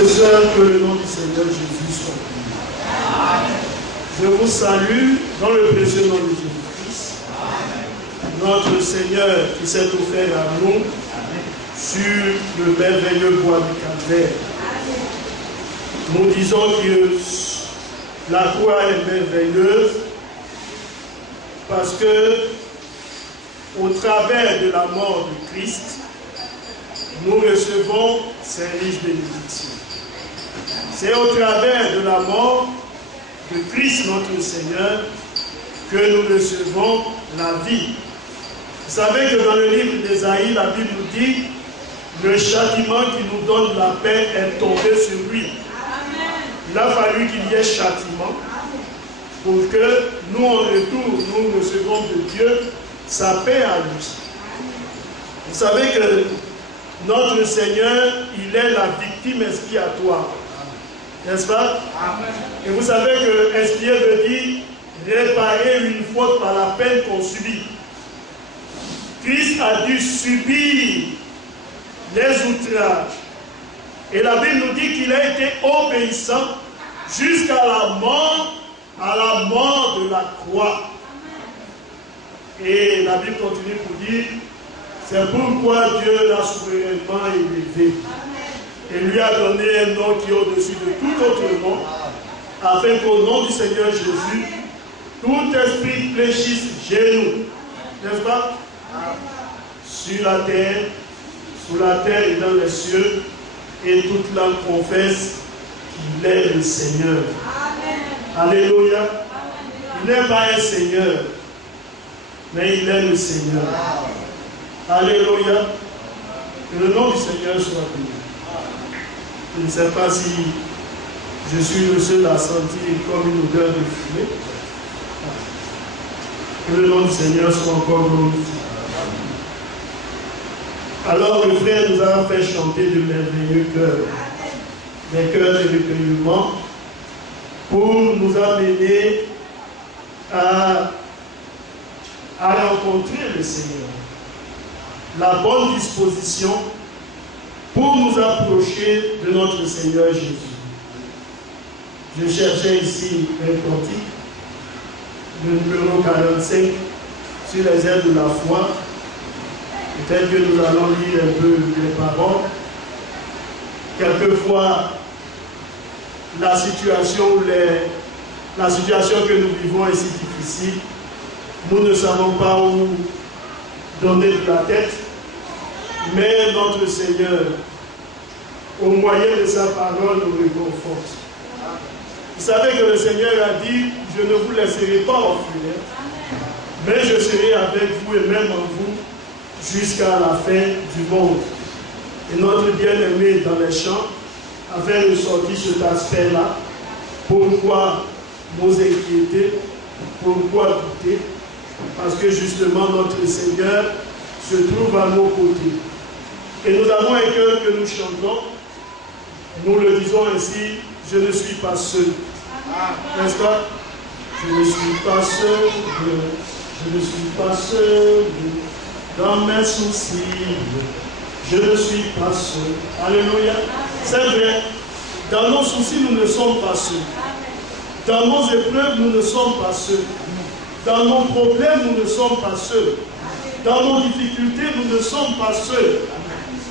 et sœurs, que le nom du Seigneur Jésus soit béni. Je vous salue dans le précieux nom de Jésus-Christ, notre Seigneur qui s'est offert à nous sur le merveilleux bois du Calvaire. Nous disons que la croix est merveilleuse parce que au travers de la mort de Christ, nous recevons ces riches bénédictions. C'est au travers de la mort de Christ notre Seigneur que nous recevons la vie. Vous savez que dans le livre d'Ésaïe, la Bible nous dit le châtiment qui nous donne la paix est tombé sur lui. Il a fallu qu'il y ait châtiment pour que nous, en retour, nous recevons de Dieu sa paix à lui. Vous savez que notre Seigneur, il est la victime expiatoire. N'est-ce pas? Et vous savez que expier veut dire réparer une faute par la peine qu'on subit. Christ a dû subir les outrages. Et la Bible nous dit qu'il a été obéissant jusqu'à la mort de la croix. Et la Bible continue pour dire, c'est pourquoi Dieu l'a souverainement élevé. Et lui a donné un nom qui est au-dessus de tout autre nom, afin qu'au nom du Seigneur Jésus, tout esprit fléchisse genou, n'est-ce pas? Sur la terre, sous la terre et dans les cieux, et toute langue confesse qu'il est le Seigneur. Amen. Alléluia. Il n'est pas un Seigneur, mais il est le Seigneur. Alléluia. Que le nom du Seigneur soit béni. Je ne sais pas si je suis le seul à sentir comme une odeur de fumée. Que le nom du Seigneur soit encore glorifié. Alors le frère nous a fait chanter de merveilleux chœurs, des chœurs de recueillement, pour nous amener à rencontrer le Seigneur. La bonne disposition pour nous approcher de notre Seigneur Jésus. Je cherchais ici un cantique, le numéro 45, sur les ailes de la foi. Peut-être que nous allons lire un peu les paroles. Quelquefois, la situation que nous vivons est si difficile. Nous ne savons pas où donner de la tête. Mais notre Seigneur, au moyen de sa parole, nous réconforte. Vous savez que le Seigneur a dit, je ne vous laisserai pas orphelins, mais je serai avec vous et même en vous jusqu'à la fin du monde. Et notre bien-aimé dans les champs avait ressorti cet aspect-là. Pourquoi nous inquiéter? Pourquoi douter? Parce que justement notre Seigneur se trouve à nos côtés. Et nous avons un cœur que nous chantons. Nous le disons ainsi, je ne suis pas seul. N'est-ce pas? Je ne suis pas seul. Je ne suis pas seul. Dans mes soucis, je ne suis pas seul. Alléluia. C'est vrai. Dans nos soucis, nous ne sommes pas seuls. Dans nos épreuves, nous ne sommes pas seuls. Dans nos problèmes, nous ne sommes pas seuls. Dans nos difficultés, nous ne sommes pas seuls.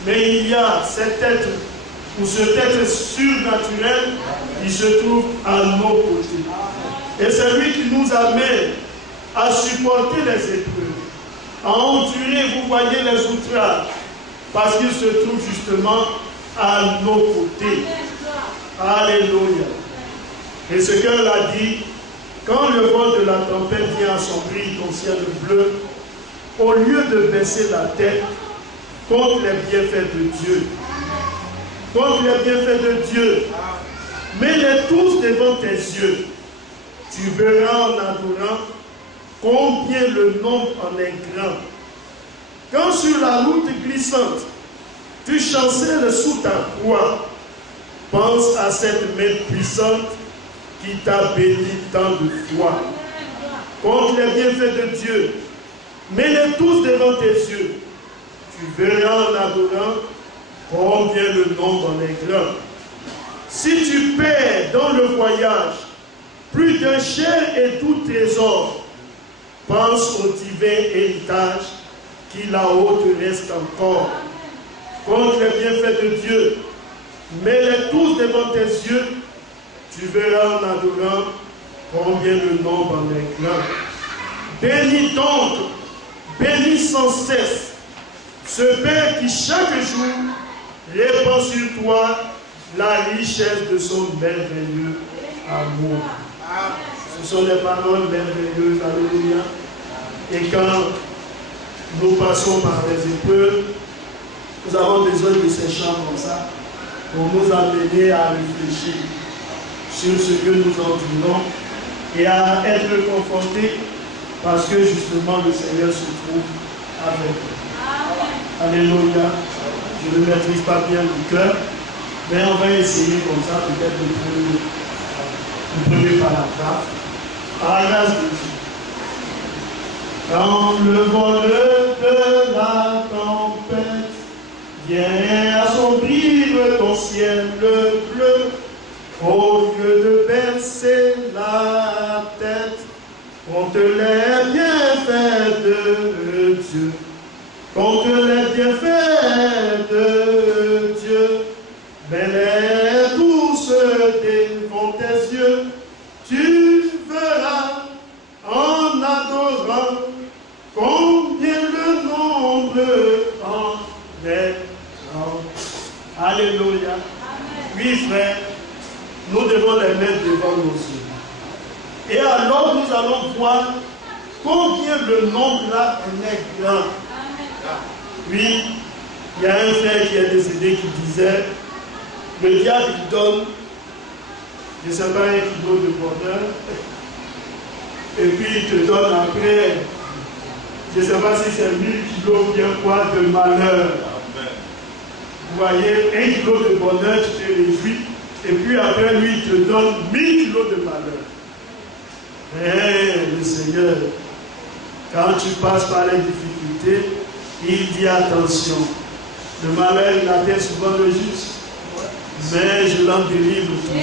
Mais il y a cet être, ou cet être surnaturel qui se trouve à nos côtés. Et c'est lui qui nous amène à supporter les épreuves, à endurer, vous voyez, les outrages, parce qu'il se trouve justement à nos côtés. Alléluia. Et ce qu'elle a dit, quand le vent de la tempête vient assombrir ton ciel bleu, au lieu de baisser la tête contre les bienfaits de Dieu, contre les bienfaits de Dieu, mets-les tous devant tes yeux. Tu verras en adorant combien le nombre en est grand. Quand sur la route glissante, tu chancelles sous ta croix, pense à cette main puissante qui t'a béni tant de fois. Contre les bienfaits de Dieu, mets-les tous devant tes yeux. Tu verras en adorant combien le nombre en est grand. Si tu perds dans le voyage plus de chair et tout trésor, pense au divin héritage qui là-haut te reste encore. Compte les bienfaits de Dieu, mets-les tous devant tes yeux, tu verras en adorant combien le nombre en est grand. Bénis donc, bénis sans cesse ce Père qui chaque jour répand sur toi la richesse de son merveilleux amour. Ce sont des paroles merveilleuses, alléluia. Et quand nous passons par les épreuves, nous avons besoin de ces chants comme ça pour nous amener à réfléchir sur ce que nous endurons et à être confrontés parce que justement le Seigneur se trouve avec nous. Alléluia. Je ne maîtrise pas bien le cœur, mais on va essayer comme ça, peut-être le premier paragraphe. À la grâce de Dieu. Quand le voleur de la tempête vient assombrir ton ciel bleu, au lieu de baisser la tête contre les bienfaits de Dieu, contre les bienfaits de Dieu, mets-les tous devant tes yeux, tu verras en adorant combien le nombre en est grand. Alléluia. Oui, frère, nous devons les mettre devant nos yeux. Et alors nous allons voir combien le nombre là en est grand. Oui, il y a un frère qui est décédé qui disait, le diable il donne, je ne sais pas, 1 kilo de bonheur, et puis il te donne après, je ne sais pas si c'est 1000 kilos ou bien quoi de malheur. Vous voyez, 1 kilo de bonheur, tu te réjouis, et puis après lui, il te donne 1000 kilos de malheur. Mais le Seigneur, quand tu passes par les difficultés, il dit attention, le malheur, il atteint souvent le juste, mais je l'en délivre toujours.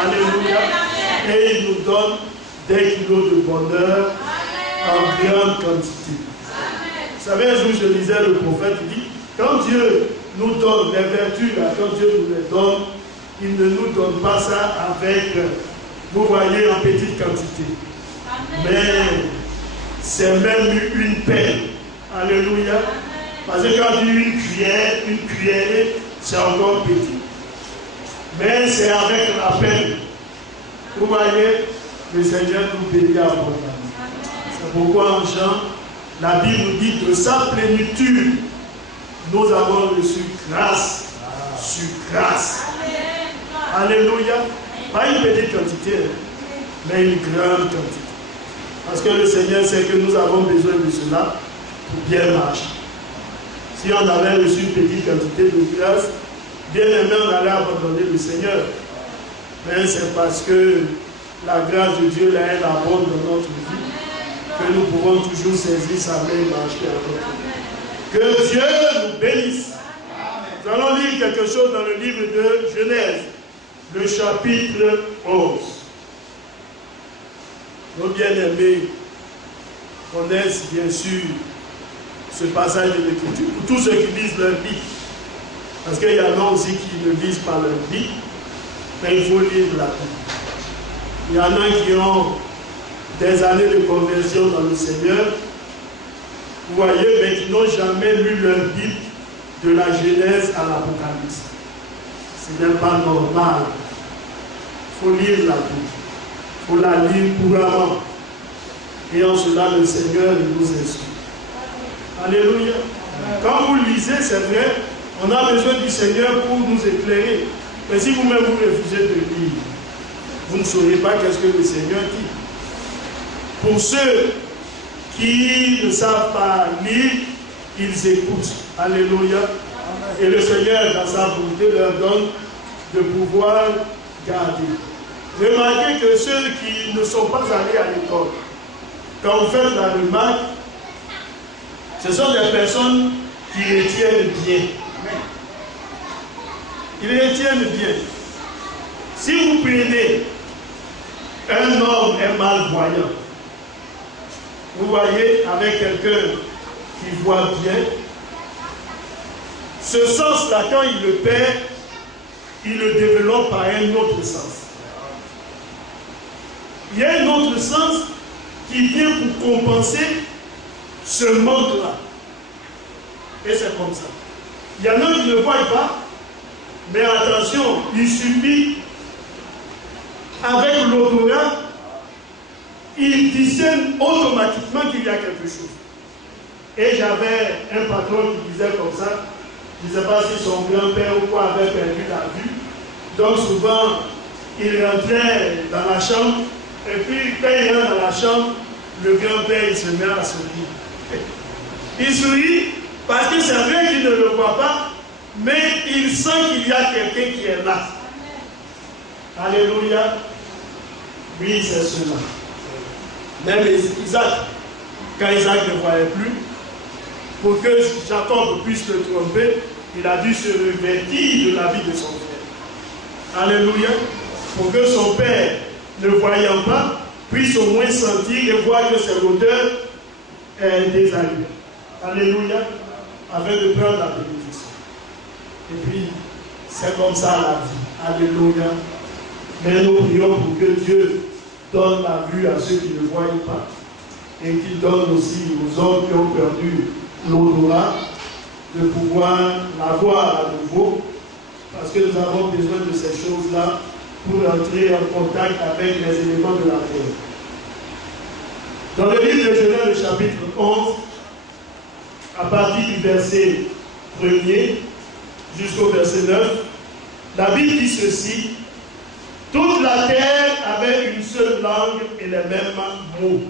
Alléluia. Et il nous donne des kilos de bonheur en grande quantité. Vous savez, un jour, je lisais le prophète, il dit, quand Dieu nous donne les vertus, là, quand Dieu nous les donne, il ne nous donne pas ça avec, vous voyez, en petite quantité. Mais c'est même une peine. Alléluia. Parce que quand on dit une cuillère, c'est encore petit. Mais c'est avec la peine. Vous voyez, le Seigneur nous bénit abondamment. C'est pourquoi en Jean, la Bible nous dit de sa plénitude, nous avons reçu grâce sur grâce. Alléluia. Pas une petite quantité, mais une grande quantité. Parce que le Seigneur sait que nous avons besoin de cela pour bien marcher. Si on avait reçu une petite quantité de grâce, bien aimé, on allait abandonner le Seigneur. Mais c'est parce que la grâce de Dieu, là, elle abonde dans notre vie, que nous pouvons toujours saisir sa main et marcher avec lui. Que Dieu nous bénisse. Nous allons lire quelque chose dans le livre de Genèse, le chapitre 11. Nos bien-aimés connaissent bien sûr ce passage de l'Écriture. Pour tous ceux qui lisent leur Bible, parce qu'il y en a aussi qui ne lisent pas leur Bible, mais il faut lire la Bible. Il y en a qui ont des années de conversion dans le Seigneur, vous voyez, mais qui n'ont jamais lu leur Bible de la Genèse à l'Apocalypse. Ce n'est pas normal. Il faut lire la Bible. Il faut la lire couramment. Et en cela, le Seigneur nous instruit. Alléluia. Quand vous lisez, c'est vrai, on a besoin du Seigneur pour nous éclairer. Mais si vous-même vous refusez de lire, vous ne saurez pas qu'est-ce que le Seigneur dit. Pour ceux qui ne savent pas lire, ils écoutent. Alléluia. Et le Seigneur, dans sa bonté, leur donne de pouvoir garder. Remarquez que ceux qui ne sont pas allés à l'école, quand vous faites la remarque, ce sont des personnes qui retiennent bien. qu'ils retiennent bien. Si vous prenez un homme, un malvoyant, vous voyez, avec quelqu'un qui voit bien, ce sens-là, quand il le perd, il le développe par un autre sens. Il y a un autre sens qui vient pour compenser ce manque-là. Et c'est comme ça. Il y en a qui ne voient pas, mais attention, il suffit, avec l'odorat, il discerne automatiquement qu'il y a quelque chose. Et j'avais un patron qui disait comme ça, je ne sais pas si son grand-père ou quoi avait perdu la vue. Donc souvent, il rentrait dans la chambre, et puis quand il rentre dans la chambre, le grand-père il se met à sourire. Il sourit parce que c'est vrai qu'il ne le voit pas, mais il sent qu'il y a quelqu'un qui est là. Alléluia. Oui, c'est cela. Même Isaac, quand Isaac ne voyait plus, pour que Jacob puisse le tromper, il a dû se revêtir de la vie de son père. Alléluia. Pour que son père, ne voyant pas, puisse au moins sentir et voir que c'est l'odeur des aliments. Alléluia. Afin de prendre la bénédiction. Et puis, c'est comme ça la vie. Alléluia. Mais nous prions pour que Dieu donne la vue à ceux qui ne voient pas et qu'il donne aussi aux hommes qui ont perdu l'odorat de pouvoir la voir à nouveau, parce que nous avons besoin de ces choses-là pour entrer en contact avec les éléments de la terre. Dans le livre de Genèse, le chapitre 11, à partir du verset 1er jusqu'au verset 9, la Bible dit ceci: toute la terre avait une seule langue et les mêmes mots.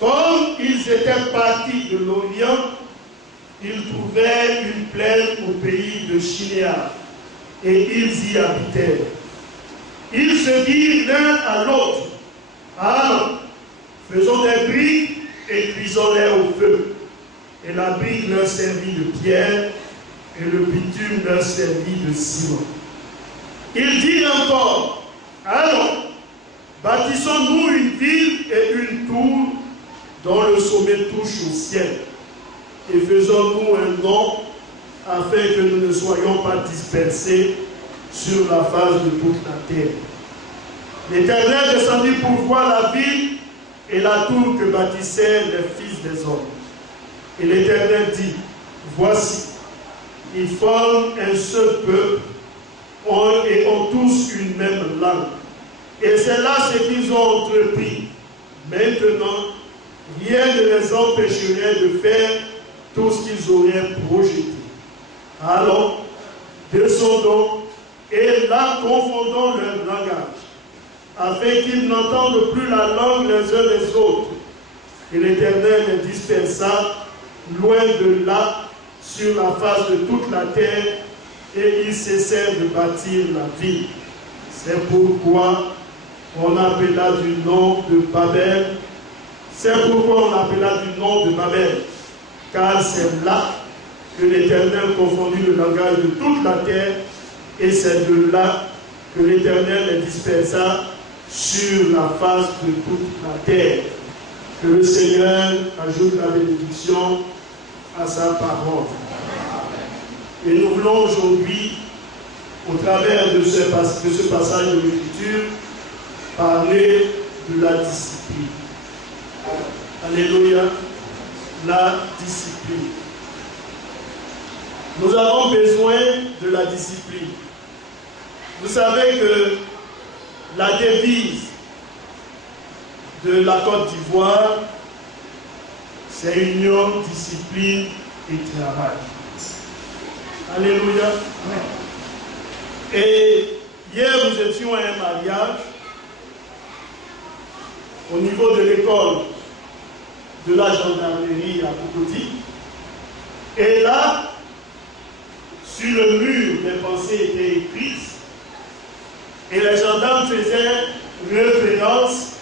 Comme ils étaient partis de l'Orient, ils trouvèrent une plaine au pays de Shinéar, et ils y habitèrent. Ils se dirent l'un à l'autre: allons, faisons des briques et cuisons-les au feu. Et la brique leur servit de pierre, et le bitume leur servit de ciment. Ils dirent encore: allons, bâtissons-nous une ville et une tour dont le sommet touche au ciel, et faisons-nous un nom afin que nous ne soyons pas dispersés sur la face de toute la terre. L'Éternel descendit pour voir la ville et la tour que bâtissaient les fils des hommes. Et l'Éternel dit: voici, ils forment un seul peuple et ont tous une même langue. Et c'est là ce qu'ils ont entrepris. Maintenant, rien ne les empêcherait de faire tout ce qu'ils auraient projeté. Alors, descendons et là confondons leur langage, afin qu'ils n'entendent plus la langue les uns des autres. Et l'Éternel les dispersa loin de là, sur la face de toute la terre, et ils cessèrent de bâtir la ville. C'est pourquoi on appela du nom de Babel. C'est pourquoi on appela du nom de Babel, car c'est là que l'Éternel confondit le langage de toute la terre, et c'est de là que l'Éternel les dispersa sur la face de toute la terre. Que le Seigneur ajoute la bénédiction à sa parole. Et nous voulons aujourd'hui, au travers de ce passage de l'Écriture, parler de la discipline. Alléluia, la discipline. Nous avons besoin de la discipline. Vous savez que la devise de la Côte d'Ivoire, c'est union, discipline et travail. Alléluia. Et hier, nous étions à un mariage au niveau de l'école de la gendarmerie à Bukoti. Et là, sur le mur, les pensées étaient écrites et les gendarmes faisaient référence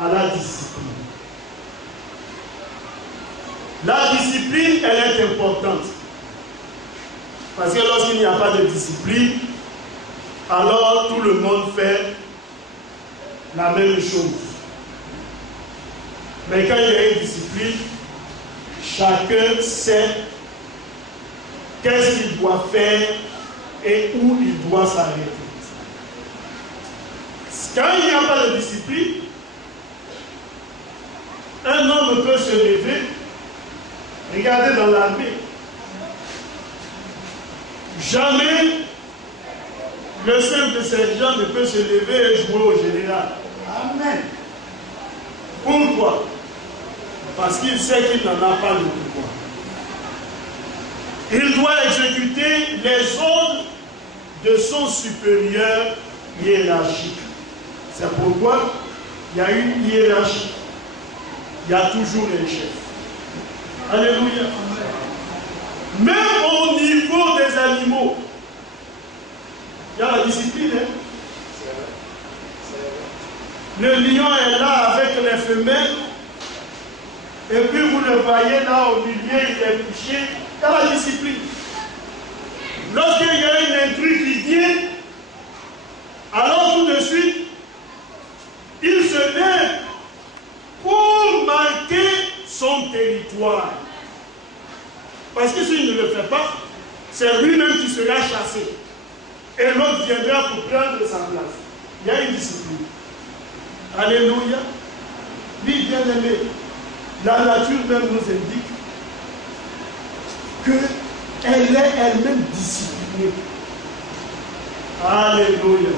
à la discipline. La discipline, elle est importante. Parce que lorsqu'il n'y a pas de discipline, alors tout le monde fait la même chose. Mais quand il y a une discipline, chacun sait qu'est-ce qu'il doit faire et où il doit s'arrêter. Quand il n'y a pas de discipline, un homme peut se lever. Regardez dans l'armée. Jamais le simple sergent ne peut se lever et jouer au général. Amen. Pourquoi? Parce qu'il sait qu'il n'en a pas le pouvoir. Il doit exécuter les ordres de son supérieur hiérarchique. C'est pourquoi il y a une hiérarchie. Il y a toujours un chef. Alléluia. Même au niveau des animaux, il y a la discipline. Hein? Le lion est là avec les femelles. Et puis vous le voyez là au milieu, il est couché. Il y a la discipline. Lorsqu'il y a une intrus qui vient, alors tout de suite, il se lève pour marquer son territoire. Parce que s'il ne le fait pas, c'est lui-même qui sera chassé. Et l'autre viendra pour prendre sa place. Il y a une discipline. Alléluia. Oui, bien aimé, la nature même nous indique qu'elle est elle-même disciplinée. Alléluia.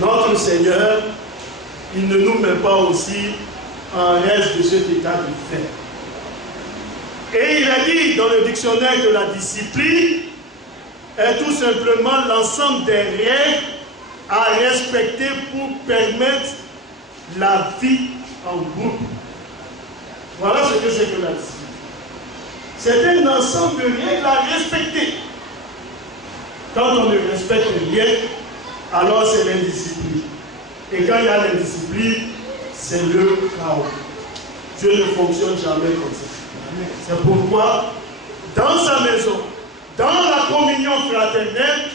Notre Seigneur, il ne nous met pas aussi en reste de cet état de fait. Et il a dit dans le dictionnaire que la discipline est tout simplement l'ensemble des règles à respecter pour permettre la vie en groupe. Voilà ce que c'est que la discipline. C'est un ensemble de règles à respecter. Quand on ne respecte rien, alors c'est l'indiscipline. Et quand il y a l'indiscipline, c'est le chaos. Dieu ne fonctionne jamais comme ça. C'est pourquoi, dans sa maison, dans la communion fraternelle,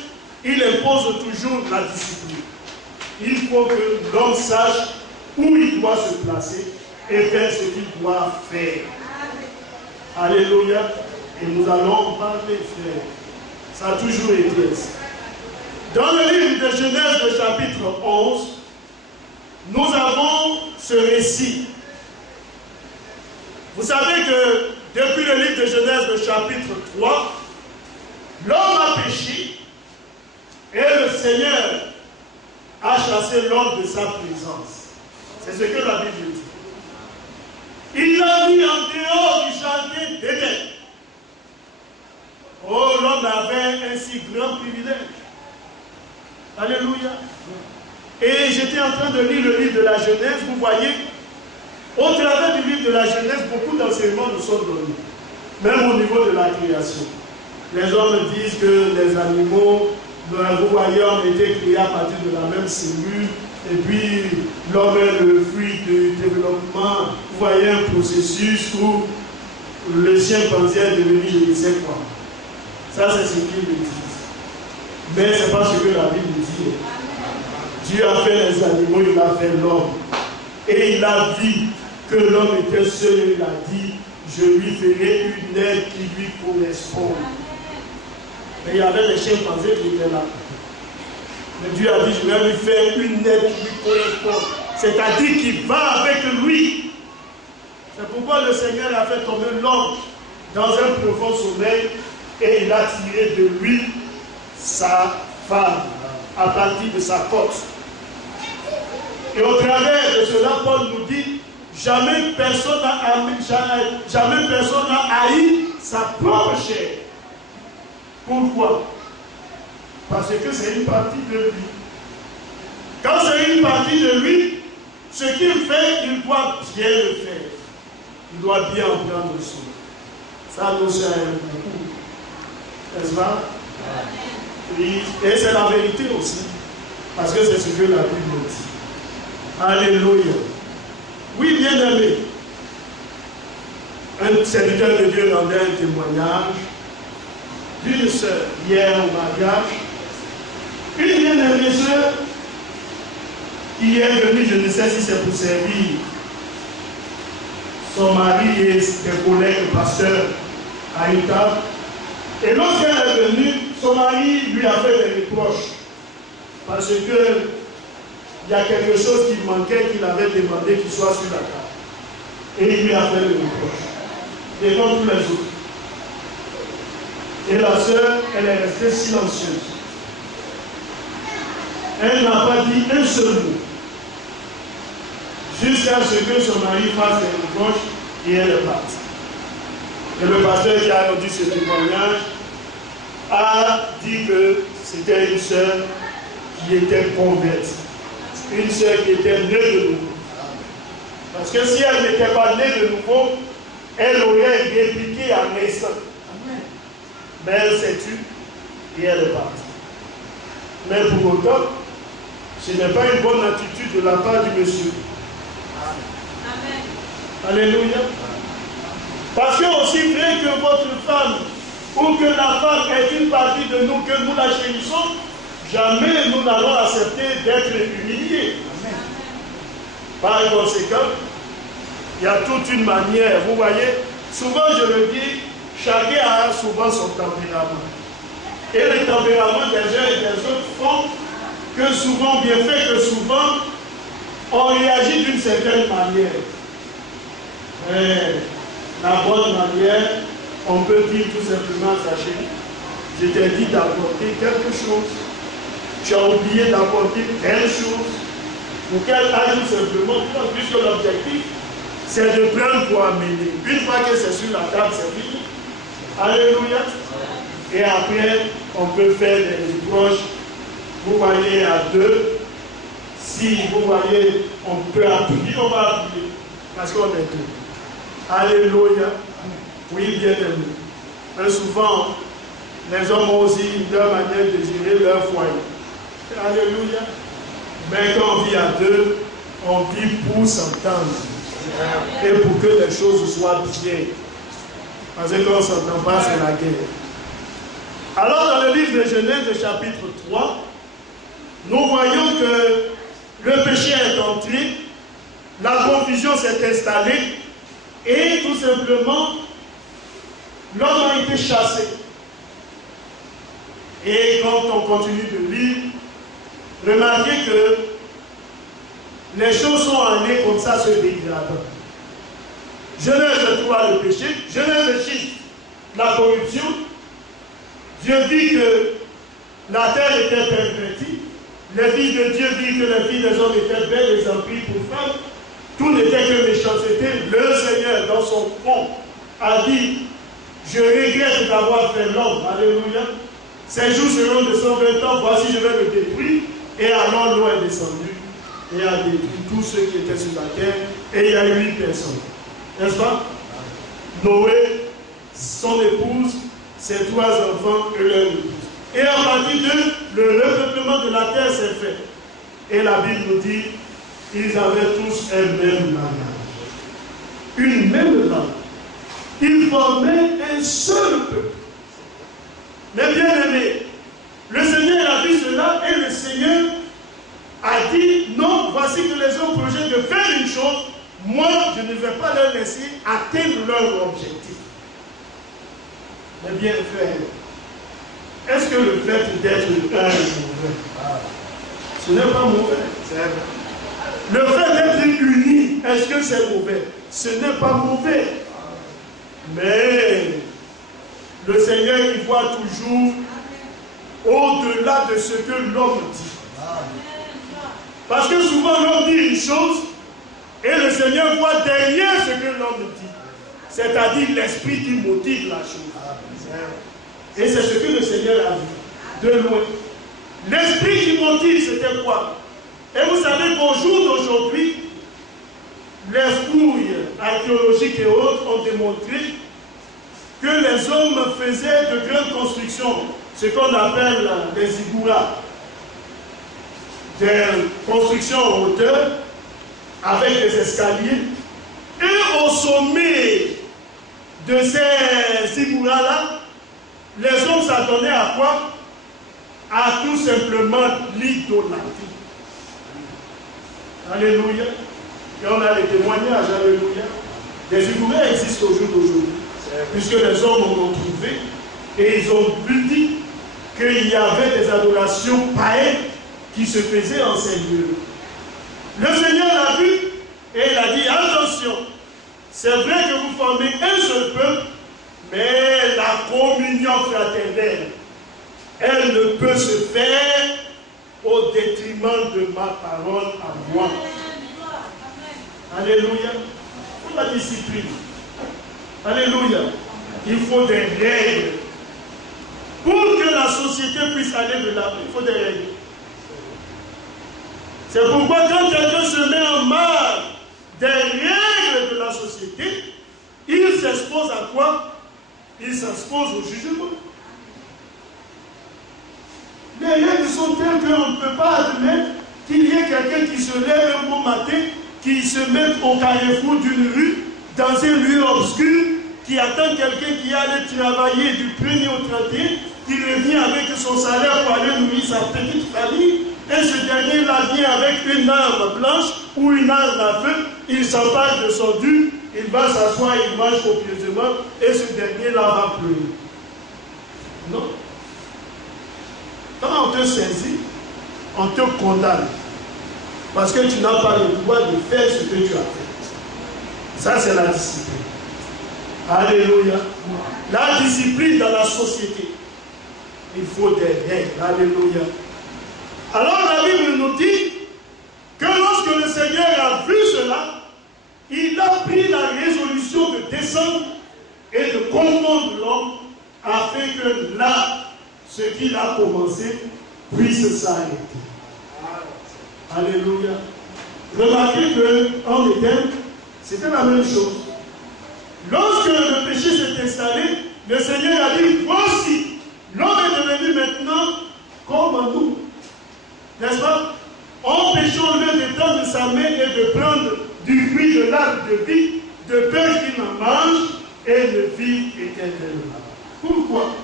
il impose toujours la discipline. Il faut que l'homme sache où il doit se placer et faire ce qu'il doit faire. Alléluia. Et nous allons parler, frère. Ça a toujours été ainsi. Dans le livre de Genèse, le chapitre 11, nous avons ce récit. Vous savez que depuis le livre de Genèse, le chapitre 3, l'homme a péché et le Seigneur a chassé l'homme de sa présence. C'est ce que la Bible dit. Il l'a mis en dehors du jardin d'Éden. Oh, l'homme avait un si grand privilège. Alléluia. Et j'étais en train de lire le livre de la Genèse, vous voyez, au travers du livre de la Genèse, beaucoup d'enseignements nous sont donnés, même au niveau de la création. Les hommes disent que les animaux, vous voyez, ont été créés à partir de la même cellule, et puis l'homme est le fruit du développement. Vous voyez un processus où le chimpanzé est devenu je ne sais quoi. Ça, c'est ce qu'ils me disent. Mais ce n'est pas ce que la Bible dit. Dieu a fait les animaux, il a fait l'homme. Et il a dit que l'homme était seul et il a dit, je lui ferai une aide qui lui correspond. Mais il y avait les chimpanzés qui étaient là. Mais Dieu a dit, je vais lui faire une aide qui lui correspond. C'est-à-dire qu'il va avec lui. C'est pourquoi le Seigneur a fait tomber l'homme dans un profond sommeil et il a tiré de lui sa femme à partir de sa côte. Et au travers de cela, Paul nous dit, jamais personne n'a haï sa propre chair. Pourquoi? Parce que c'est une partie de lui. Quand c'est une partie de lui, ce qu'il fait, il doit bien le faire. Il doit bien en prendre soin. Ça nous sert beaucoup. N'est-ce pas? Oui. Et c'est la vérité aussi. Parce que c'est ce que la Bible dit. Alléluia. Oui, bien aimé. Un serviteur de Dieu rendait un témoignage d'une sœur hier au mariage, une bien-aimée sœur qui est venue, je ne sais si c'est pour servir son mari et ses collègues pasteurs à une table. Et lorsqu'elle est venue, son mari lui a fait des reproches parce que il y a quelque chose qui manquait, qu'il avait demandé qu'il soit sur la table. Et il lui a fait des reproches devant tous les autres. Et la sœur, elle est restée silencieuse. Elle n'a pas dit un seul mot. Jusqu'à ce que son mari fasse des reproches et elle est partie. Et le pasteur qui a rendu ce témoignage a dit que c'était une sœur qui était convertie. Une sœur qui était née de nouveau. Parce que si elle n'était pas née de nouveau, elle aurait répliqué à l'instant. Mais elle s'est tue et elle est partie. Mais pour autant, ce n'est pas une bonne attitude de la part du monsieur. Amen. Alléluia. Parce que aussi vrai que votre femme ou que la femme est une partie de nous, que nous la chérissons, jamais nous n'allons accepter d'être humiliés. Amen. Par conséquent, il y a toute une manière. Vous voyez, souvent je le dis, chacun a souvent son tempérament. Et le tempérament des uns et des autres font que souvent, bien fait que souvent, on réagit d'une certaine manière. Mais la bonne manière, on peut dire tout simplement, sachez, je t'ai dit d'apporter quelque chose. Tu as oublié d'apporter telle chose. Ou qu'elle aille tout simplement, puisque l'objectif, c'est de prendre pour amener. Une fois que c'est sur la table, c'est fini. Alléluia. Et après, on peut faire des reproches. Vous voyez à deux. Si vous voyez, on peut appuyer, on va appuyer. Parce qu'on est deux. Alléluia. Oui, bien aimé. Mais souvent, les hommes ont aussi leur manière de gérer leur foyer. Alléluia. Mais quand on vit à deux, on vit pour s'entendre. Et pour que les choses soient bien. Parce que quand on ne s'entend pas, c'est la guerre. Alors, dans le livre de Genèse, chapitre 3, nous voyons que le péché est entré, la confusion s'est installée, et tout simplement, l'homme a été chassé. Et quand on continue de lire, remarquez que les choses sont allées comme ça se dégradant. Genèse 3, le péché. Genèse 6, la corruption. Dieu dit que la terre était pervertie. Les filles de Dieu disent que les filles des hommes étaient belles, les empris pour femmes. Tout n'était que méchanceté. Le Seigneur, dans son front, a dit, je regrette d'avoir fait l'homme. Alléluia. Ces jours seront de 120 ans, voici je vais le détruire. Et alors l'eau est descendue et a détruit tous ceux qui étaient sur la terre. Et il y a eu 8 personnes. N'est-ce pas? Noé, son épouse, ses 3 enfants et leur épouse. Et à partir de le repeuplement de la terre s'est fait. Et la Bible nous dit, ils avaient tous un même langage. Une même langue. Ils formaient un seul peuple. Mais bien aimés, le Seigneur a vu cela et le Seigneur a dit, non, voici que les hommes projettent de faire une chose, moi je ne vais pas leur laisser atteindre leur objectif. Mais bien frère, est-ce que le fait d'être un est mauvais? Ce n'est pas mauvais. Le fait d'être uni, est-ce que c'est mauvais? Ce n'est pas mauvais. Mais le Seigneur, il voit toujours au-delà de ce que l'homme dit. Parce que souvent l'homme dit une chose et le Seigneur voit derrière ce que l'homme dit. C'est-à-dire l'esprit qui motive la chose. Et c'est ce que le Seigneur a vu de loin. L'esprit qui motive, c'était quoi? Et vous savez qu'au jour d'aujourd'hui, les fouilles archéologiques et autres ont démontré que les hommes faisaient de grandes constructions, ce qu'on appelle des zigouras, des constructions en hauteur, avec des escaliers. Et au sommet de ces zigouras-là, les hommes s'attendaient à quoi? À tout simplement l'idolâtrie. Alléluia. Et on a les témoignages, alléluia. Les Ugourets existent au jour d'aujourd'hui, puisque les hommes ont trouvé et ils ont dit qu'il y avait des adorations païennes qui se faisaient en ces lieux. Le Seigneur l'a vu et il a dit, attention, c'est vrai que vous formez un seul peuple, mais la communion fraternelle, elle ne peut se faire au détriment de ma parole à moi. Alléluia. Pour la discipline. Alléluia. Il faut des règles. Pour que la société puisse aller de l'avant, il faut des règles. C'est pourquoi quand quelqu'un se met en marge des règles de la société, il s'expose à quoi? Il s'expose au jugement. Les règles sont telles qu'on ne peut pas admettre qu'il y ait quelqu'un qui se lève un bon matin, qui se met au carrefour d'une rue, dans un lieu obscur, qui attend quelqu'un qui allait travailler du 1er au 31, qui revient avec son salaire pour aller nourrir sa petite famille, et ce dernier-là vient avec une arme blanche ou une arme à feu, il s'empare de son dû, il va s'asseoir, il mange copieusement, et ce dernier-là va pleurer. Non. Quand on te saisit, on te condamne. Parce que tu n'as pas le pouvoir de faire ce que tu as fait. Ça, c'est la discipline. Alléluia. La discipline dans la société. Il faut des règles. Alléluia. Alors la Bible nous dit que lorsque le Seigneur a vu cela, il a pris la résolution de descendre et de confondre l'homme afin que là, ce qu'il a commencé puisse s'arrêter. Alléluia. Remarquez qu'en Éden, c'était la même chose. Lorsque le péché s'est installé, le Seigneur a dit, voici, l'homme est devenu maintenant comme nous. N'est-ce pas? On péchait au lieu d'étendre sa main et de prendre du fruit de l'arbre de vie, de peur qu'il en mange et de vie éternellement. Pourquoi?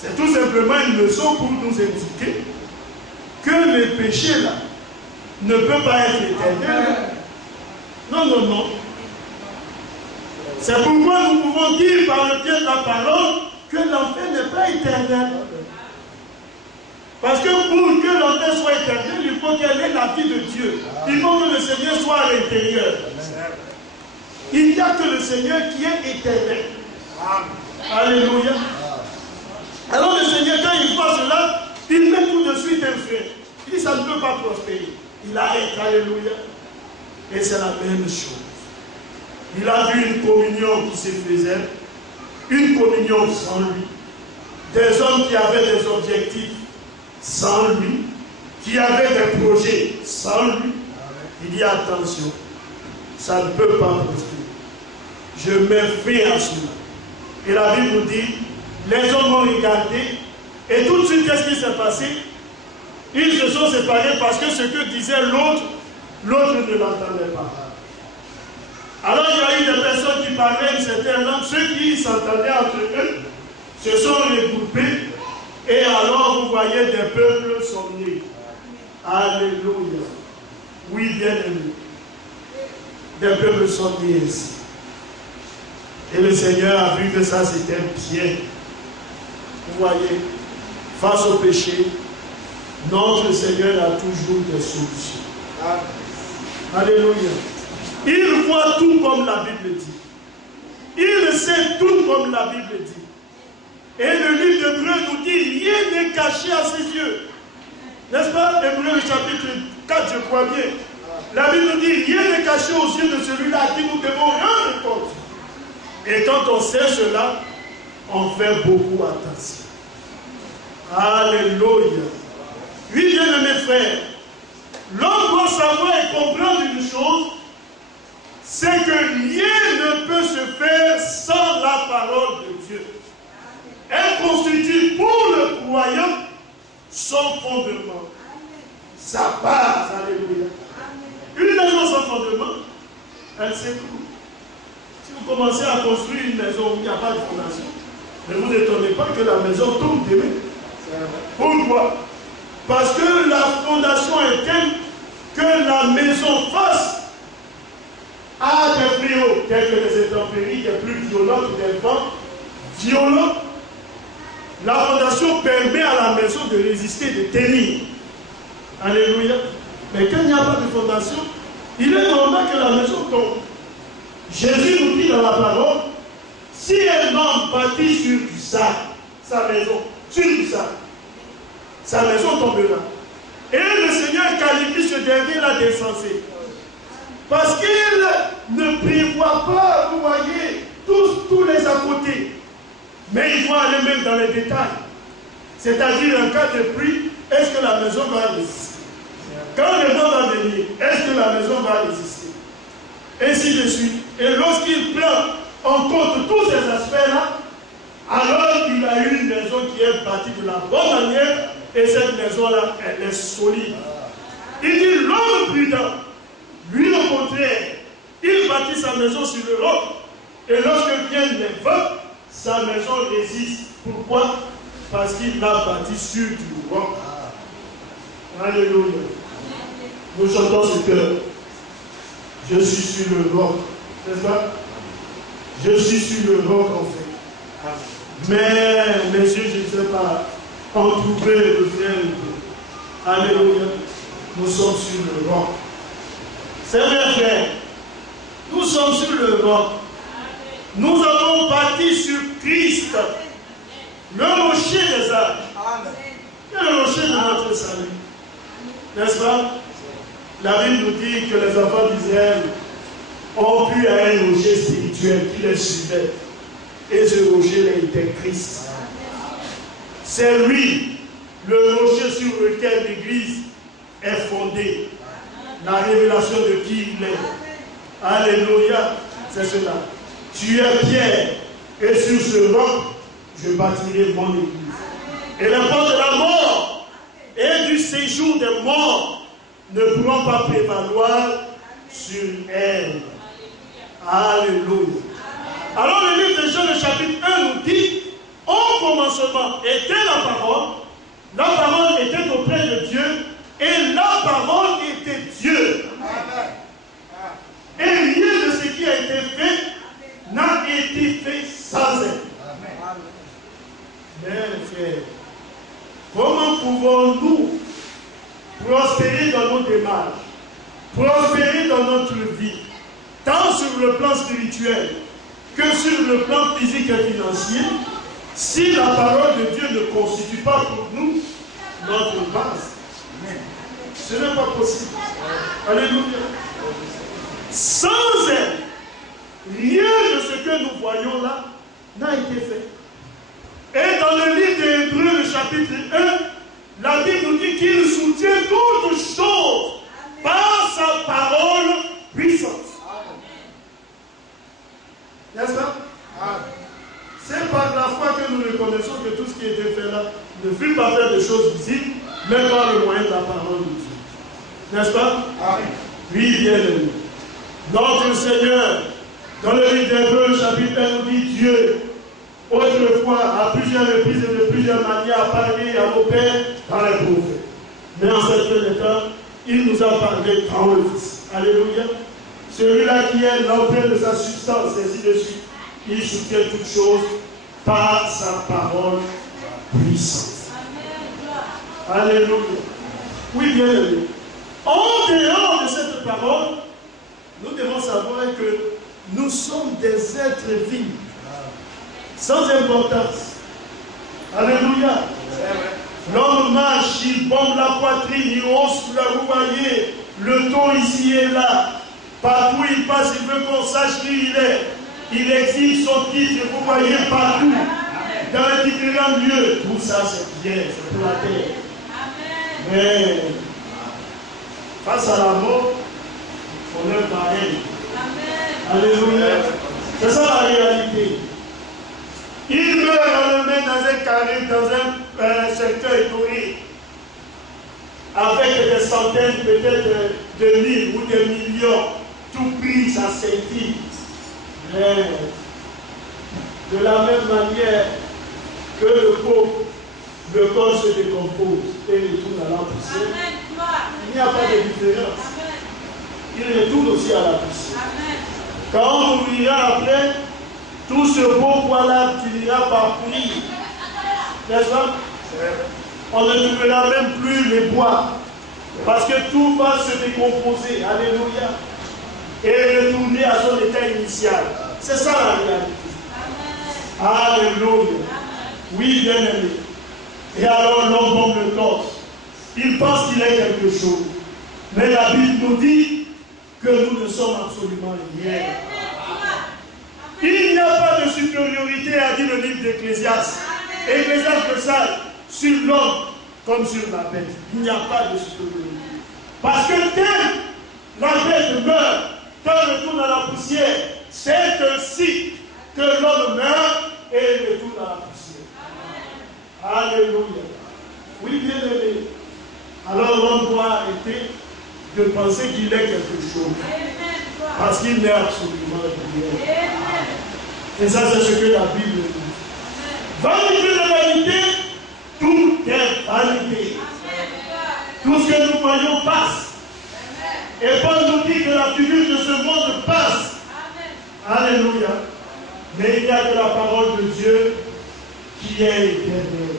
C'est tout simplement une leçon pour nous indiquer que le péché là ne peut pas être éternel. Non, non, non. C'est pourquoi nous pouvons dire par le biais de la parole que l'enfer n'est pas éternel. Parce que pour que l'enfer soit éternel, il faut qu'elle ait la vie de Dieu. Il faut que le Seigneur soit à l'intérieur. Il n'y a que le Seigneur qui est éternel. Alléluia. Alors le Seigneur, quand il voit cela, il met tout de suite un frein. Il dit, ça ne peut pas prospérer. Il arrête, alléluia. Et c'est la même chose. Il a vu une communion qui se faisait, une communion sans lui. Des hommes qui avaient des objectifs sans lui, qui avaient des projets sans lui. Il dit, attention, ça ne peut pas prospérer. Je mets fin à cela. Et la Bible nous dit, les hommes ont regardé, et tout de suite, qu'est-ce qui s'est passé? Ils se sont séparés parce que ce que disait l'autre, l'autre ne l'entendait pas. Alors il y a eu des personnes qui parlaient une certaine langue, ceux qui s'entendaient entre eux se sont regroupés, et alors vous voyez des peuples sont nés. Alléluia. Oui, bien aimé. Des peuples sont nés ainsi. Et le Seigneur a vu que ça c'était bien. Vous voyez, face au péché, notre Seigneur a toujours des solutions. Alléluia. Il voit tout comme la Bible dit. Il sait tout comme la Bible dit. Et le livre d'Hébreux nous dit, rien n'est caché à ses yeux. N'est-ce pas? Hébreux le chapitre 4, je crois bien. La Bible nous dit, rien n'est caché aux yeux de celui-là à qui nous devons rendre compte. Et quand on sait cela, on fait beaucoup attention. Alléluia. Oui, bien mes frères, l'homme doit savoir et comprendre une chose, c'est que rien ne peut se faire sans la parole de Dieu. Elle constitue pour le croyant son fondement, sa base. Alléluia. Une maison sans fondement, elle s'écroule. Si vous commencez à construire une maison où il n'y a pas de fondation, Ne vous étonnez pas que la maison tombe demain. Pourquoi? Parce que la fondation est telle que la maison face à des fléaux tels que les intempéries, des pluies violentes, des vents violents. La fondation permet à la maison de résister, de tenir. Alléluia. Mais quand il n'y a pas de fondation, il est normal que la maison tombe. Jésus nous dit dans la parole, si un homme bâtit sur du sable, sa maison, sur du sable, sa maison tombera. Et le Seigneur qualifie ce dernier-là d'insensé. Parce qu'il ne prévoit pas, vous voyez, tous les à côté. Mais il doit aller même dans les détails. C'est-à-dire, en cas de pluie, est-ce que la maison va résister? Quand le vent va venir, est-ce que la maison va résister? Ainsi de suite. Et lorsqu'il prend en compte tous ces aspects-là, alors il a eu une maison qui est bâtie de la bonne manière, et cette maison-là, elle est solide. Il dit, l'homme prudent, lui au contraire, il bâtit sa maison sur le roc, et lorsque viennent les vents, sa maison résiste. Pourquoi? Parce qu'il l'a bâti sur du roc. Alléluia. Nous chantons ce cœur. Je suis sur le roc. N'est-ce pas? Je suis sur le roc en fait. Mais, messieurs, je ne sais pas, en trouver le frère. Alléluia. Nous sommes sur le roc. C'est vrai, frère. Nous sommes sur le roc. Nous avons bâti sur Christ, le rocher des âges. Et le rocher de notre salut. N'est-ce pas? La Bible nous dit que les enfants d'Israël ont pu à un rocher spirituel qui les suivait. Et ce rocher était Christ. C'est lui, le rocher sur lequel l'Église est fondée. La révélation de qui il est. Alléluia. C'est cela. Tu es Pierre, et sur ce roc, je bâtirai mon Église. Et les portes de la mort et du séjour des morts ne pourront pas prévaloir sur elle. Alléluia. Alors le livre de Jean, le chapitre 1 nous dit, au commencement était la parole était auprès de Dieu, et la parole était Dieu. Et rien de ce qui a été fait n'a été fait sans elle. Mais frère, comment pouvons-nous prospérer dans nos démarches, prospérer dans notre vie, tant sur le plan spirituel que sur le plan physique et financier, si la parole de Dieu ne constitue pas pour nous notre base? Ce n'est pas possible. Alléluia. Sans elle, rien de ce que nous voyons là n'a été fait. Et dans le livre des Hébreux, le chapitre 1, la Bible nous dit qu'il soutient toutes choses par sa parole puissante. N'est-ce pas? C'est par la foi que nous reconnaissons que tout ce qui était fait là ne fut pas fait de choses visibles, mais par le moyen de la parole de Dieu. N'est-ce pas? Oui, bien aimé. Notre Seigneur, dans le livre des Hébreux, chapitre 1, nous dit Dieu, autrefois, à plusieurs reprises et de plusieurs manières, a parlé à nos pères par les prophètes. Mais en cette fin de temps, il nous a parlé par le Fils. Alléluia. Celui-là qui est l'empreinte de sa substance, ainsi de suite, il soutient toutes choses par sa parole puissante. Alléluia. Oui, bien aimé. En dehors de cette parole, nous devons savoir que nous sommes des êtres vifs, sans importance. Alléluia. L'homme marche, il bombe la poitrine, il hausse, vous voyez, le dos ici et là. Partout il passe, il veut qu'on sache qui il est. Il exige son titre, vous voyez, partout. Dans les différents lieux. Tout ça, c'est bien, c'est pour la terre. Mais, face à la mort, on est pareil. Alléluia. C'est ça la réalité. Il meurt, on le met dans un carré, dans un cercueil doré, avec des centaines, peut-être de mille ou des millions. Tout brille, ça scintille. Mais de la même manière, que le corps se décompose et retourne à la poussière, il n'y a pas de différence. Il retourne aussi à la poussière. Quand on mourira après, tout ce beau poids-là finira par pourrir. N'est-ce pas? On ne trouvera même plus les bois. Parce que tout va se décomposer. Alléluia. Et retourner à son état initial. C'est ça la réalité. Alléluia. Oui, bien aimé. Et alors l'homme bombe le torse. Il pense qu'il est quelque chose. Mais la Bible nous dit que nous ne sommes absolument rien. Il n'y a pas de supériorité, a dit le livre d'Ecclésiaste. Ecclésiaste le sage, sur l'homme comme sur la bête. Il n'y a pas de supériorité. Parce que tel la bête meurt, quand il retourne à la poussière, c'est ainsi que l'homme meurt et il retourne à la poussière. Alléluia. Oui, bien aimé. Alors l'homme doit arrêter de penser qu'il est quelque chose. Parce qu'il n'est absolument rien. Et ça, c'est ce que la Bible dit. Vanité de vanité, tout est vanité. Tout ce que nous voyons passe. Et Paul nous dit que la figure de ce monde passe. Alléluia. Mais il y a que la parole de Dieu qui est éternelle.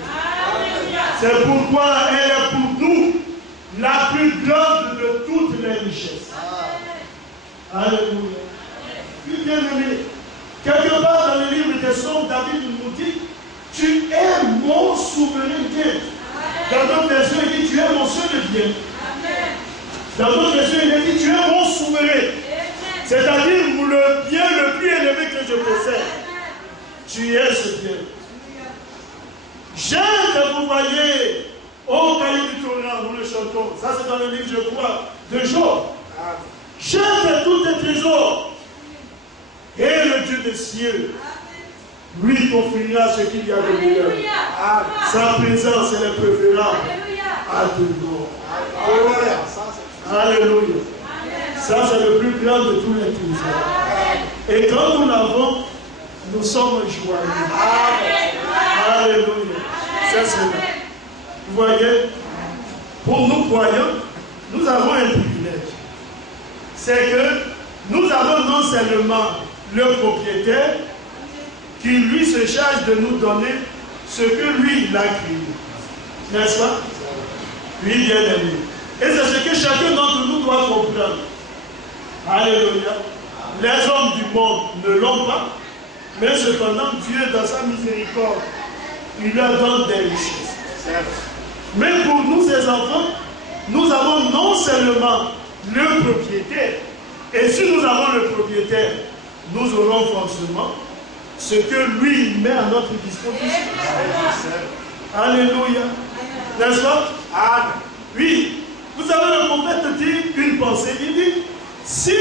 C'est pourquoi elle est pour nous la plus grande de toutes les richesses. Alléluia. Puis bien aimé, quelque part dans le livre des Psaumes, David nous dit, tu es mon souverain Dieu. Dans d'autres versions, il dit, tu es mon seul bien. Dans d'autres versions, il dit, tu es mon souverain. C'est-à-dire le bien le plus élevé que je possède. Tu es ce bien. J'aime que vous voyez, au cahier du Torah, nous le chantons. Ça, c'est dans le livre, je crois, de Job. J'aime tous tes trésors. Et le Dieu des cieux, lui t'offrira ce qu'il y a de meilleur. Sa présence, elle est préférable à tout le monde. Alléluia. Ça, c'est le plus grand de tous les trésors. Et quand nous l'avons, nous sommes joyeux. Alléluia. C'est cela. Vous voyez, pour nous croyants, nous avons un privilège. C'est que nous avons non seulement le propriétaire qui lui se charge de nous donner ce que lui il a créé. N'est-ce pas? Lui bien aimé. Et c'est ce que chacun d'entre nous doit comprendre. Alléluia. Les hommes du monde ne l'ont pas, mais cependant Dieu dans sa miséricorde, il leur donne des richesses. Mais pour nous, ses enfants, nous avons non seulement le propriétaire, et si nous avons le propriétaire, nous aurons forcément ce que lui met à notre disposition. Alléluia. N'est-ce pas? Amen. Oui. Vous savez, le prophète dit une pensée. Il dit, si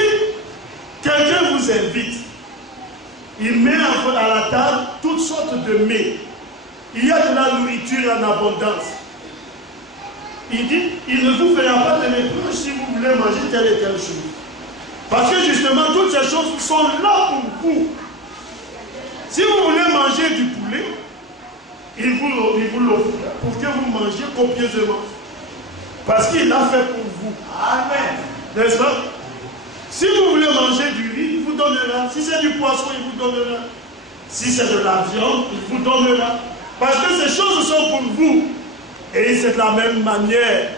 quelqu'un vous invite, il met à la table toutes sortes de mets. Il y a de la nourriture en abondance. Il dit, il ne vous fera pas de reproche si vous voulez manger telle et telle chose. Parce que justement, toutes ces choses sont là pour vous. Si vous voulez manger du poulet, il vous l'offre pour que vous mangiez copieusement. Parce qu'il l'a fait pour vous. Amen. N'est-ce pas? Si vous voulez manger du riz, il vous donnera. Si c'est du poisson, il vous donnera. Si c'est de la viande, il vous donnera. Parce que ces choses sont pour vous. Et c'est de la même manière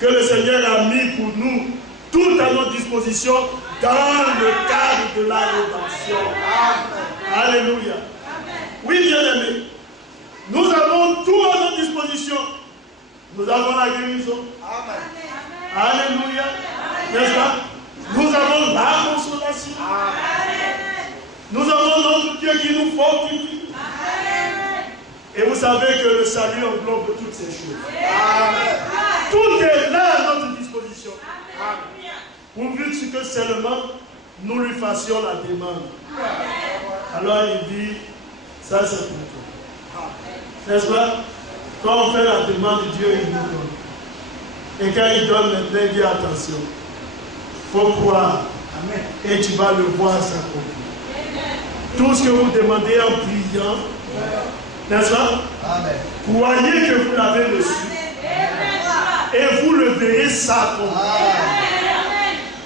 que le Seigneur a mis pour nous tout à notre disposition dans le cadre de la rédemption. Amen. Alléluia. Oui, bien-aimés, nous avons tout à notre disposition. Nous avons la guérison. Amen. Alléluia. N'est-ce pas? Nous avons la consolation. Amen. Nous avons notre Dieu qui nous fortifie. Amen. Et vous savez que le salut englobe toutes ces choses. Amen. Tout est là à notre disposition. Amen. Pourvu que seulement nous lui fassions la demande. Amen. Alors il dit, ça c'est pour toi. N'est-ce pas? Quand on fait la demande, Dieu il nous donne. Et quand il donne, maintenant il dit attention. Il faut croire. Amen. Et tu vas le voir s'accomplir. Tout ce que vous demandez en priant, N'est-ce pas? Amen. Croyez que vous l'avez reçu. Et vous le verrez s'accomplir.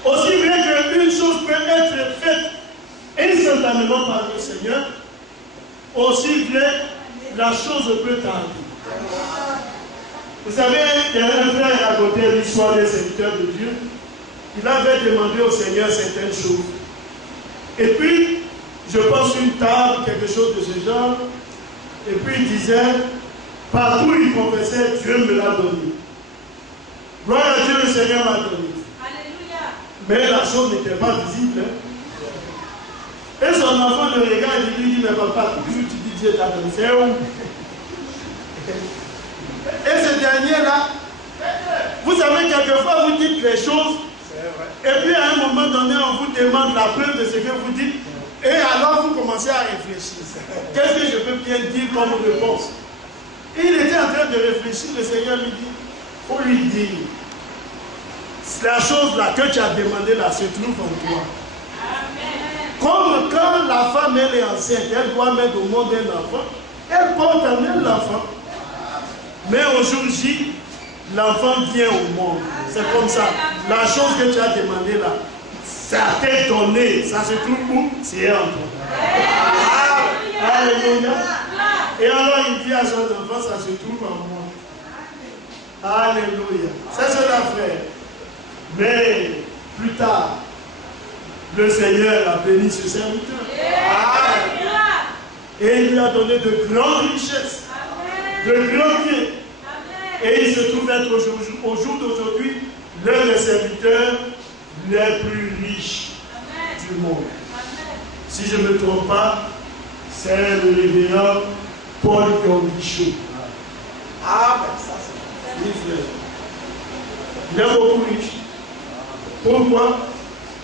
Aussi bien qu'une chose peut être faite instantanément par le Seigneur, aussi bien la chose peut tarder. Vous savez, il y a un frère qui racontait l'histoire des serviteurs de Dieu. Il avait demandé au Seigneur certaines choses. Et puis, je pense une table, quelque chose de ce genre. Et puis il disait, partout il confessait, Dieu me l'a donné. Gloire à Dieu, le Seigneur m'a donné. Alléluia. Mais la chose n'était pas visible. Hein? Et son enfant le regarde et lui dit, mais papa, toujours tu dis Dieu t'a donné, c'est où? Et ce dernier-là, vous savez, quelquefois vous dites les choses, et puis à un moment donné, on vous demande la preuve de ce que vous dites, et alors vous commencez à réfléchir. Qu'est-ce que je peux bien dire comme réponse? Et il était en train de réfléchir, le Seigneur lui dit, il faut lui dire, la chose là que tu as demandé là se trouve en toi. Comme quand la femme elle est enceinte, elle doit mettre au monde un enfant, elle porte en elle l'enfant. Mais au jour J, l'enfant vient au monde. C'est comme ça. La chose que tu as demandé là, ça t'est donné. Ça se trouve où? C'est en toi. Alléluia. Et alors il dit à son enfant, ça se trouve en moi. Alléluia. C'est ce qu'il a fait. Mais plus tard, le Seigneur a béni ce serviteur. Et il lui a donné de grandes richesses, de grands biens. Et il se trouve être au jour d'aujourd'hui l'un des serviteurs les plus riches du monde. Si je ne me trompe pas, c'est le révérend Paul Yonguichou. Ah, ben ça c'est frère. Il est beaucoup riche. Pourquoi?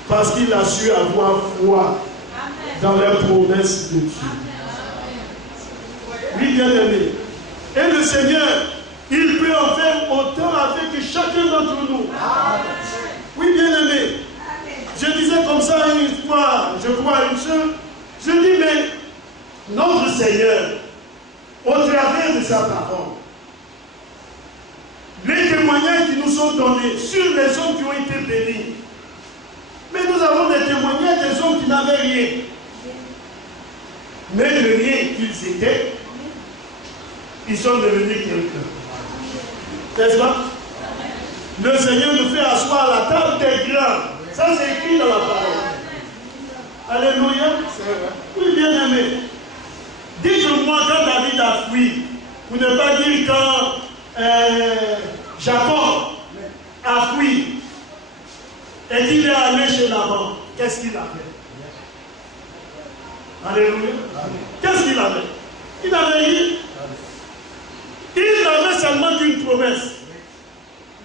Parce qu'il a su avoir foi dans les promesses de Dieu. Oui, bien aimé. Et le Seigneur, il peut en faire autant avec chacun d'entre nous. Oui, bien aimé. Je disais comme ça une fois, je crois une chose. Je dis, mais notre Seigneur, au travers de sa parole, les témoignages qui nous sont donnés sur les hommes qui ont été bénis. Mais nous avons des témoignages des hommes qui n'avaient rien. Mais le rien qu'ils étaient, ils sont devenus quelqu'un. N'est-ce pas? Le Seigneur nous fait asseoir à la table des grands. Ça, c'est écrit dans la parole. Alléluia. Oui, bien aimé. Dites-moi quand David a fui, pour ne pas dire quand Jacob a fui et qu'il est allé chez Laban, qu'est-ce qu'il a fait? Alléluia. Qu'est-ce qu'il avait? Il n'avait rien. Il n'avait seulement qu'une promesse.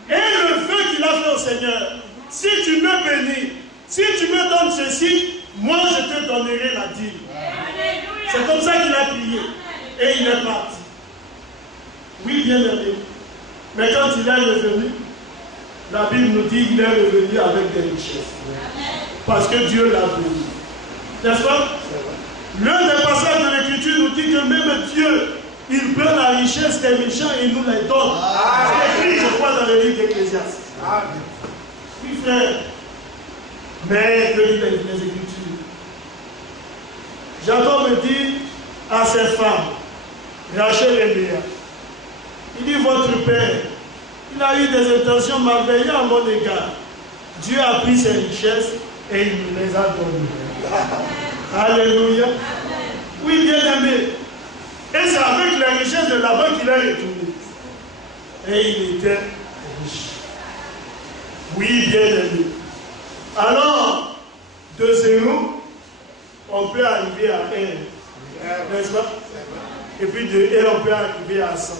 Et le vœu qu'il a fait au Seigneur, si tu me bénis, si tu me donnes ceci, moi je te donnerai la dîme. C'est comme ça qu'il a prié. Et il est parti. Oui, bien aimé. Mais quand il est revenu, la Bible nous dit qu'il est revenu avec des richesses. Parce que Dieu l'a béni. N'est-ce pas? L'un des passages de l'Écriture nous dit que même Dieu, il prend la richesse des méchants et il nous les donne. C'est écrit, je crois, dans le livre d'Ecclésiaste. Oui, frère. Mais que dit les Écritures? Jacob me dit à ses femmes, Rachel et Léa, il dit, votre père, il a eu des intentions malveillantes à mon égard. Dieu a pris ses richesses et il nous les a données. Alléluia. Oui, bien aimé. Et c'est avec les richesses de là-bas qu'il est retourné. Et il était riche. Oui, bien aimé. Alors, de 0, on peut arriver à 1. N'est-ce pas? Et puis de 1, on peut arriver à 100.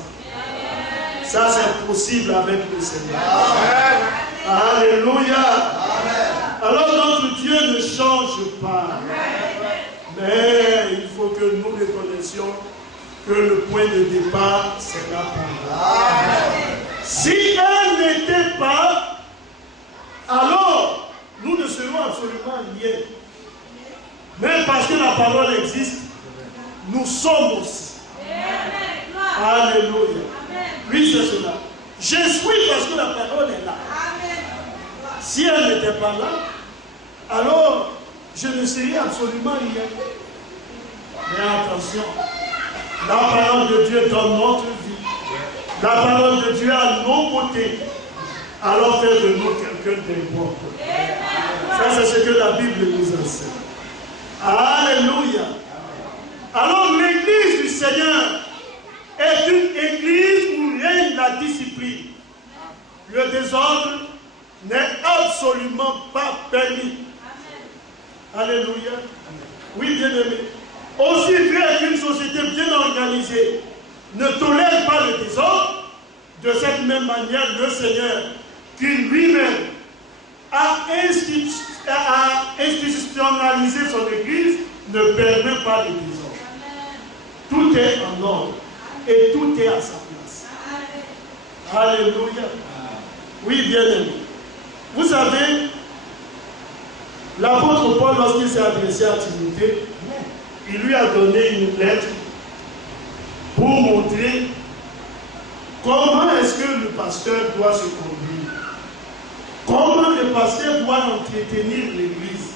Ça, c'est possible avec le Seigneur. Alléluia. Alors, notre Dieu ne change pas. Mais il faut que nous reconnaissions que le point de départ, c'est la parole. Si elle n'était pas, alors nous ne serons absolument rien. Mais parce que la parole existe, nous sommes aussi. Alléluia. Oui, c'est cela. Je suis parce que la parole est là. Si elle n'était pas là, alors je ne serais absolument rien. Mais attention, la parole de Dieu dans notre vie, la parole de Dieu à nos côtés, alors fait de nous quelqu'un d'important. Ça, c'est ce que la Bible nous enseigne. Alléluia. Alors l'église du Seigneur est une église où règne la discipline. Le désordre n'est absolument pas permis. Alléluia. Oui, bien aimé. Aussi vrai qu'une société bien organisée ne tolère pas le désordre, de cette même manière, le Seigneur, qui lui-même a institutionnalisé son église, ne permet pas le désordre. Tout est en ordre et tout est à sa place. Alléluia. Oui, bien aimé. Vous savez, l'apôtre Paul, lorsqu'il s'est adressé à Timothée, il lui a donné une lettre pour montrer comment est-ce que le pasteur doit se conduire. Comment le pasteur doit entretenir l'église.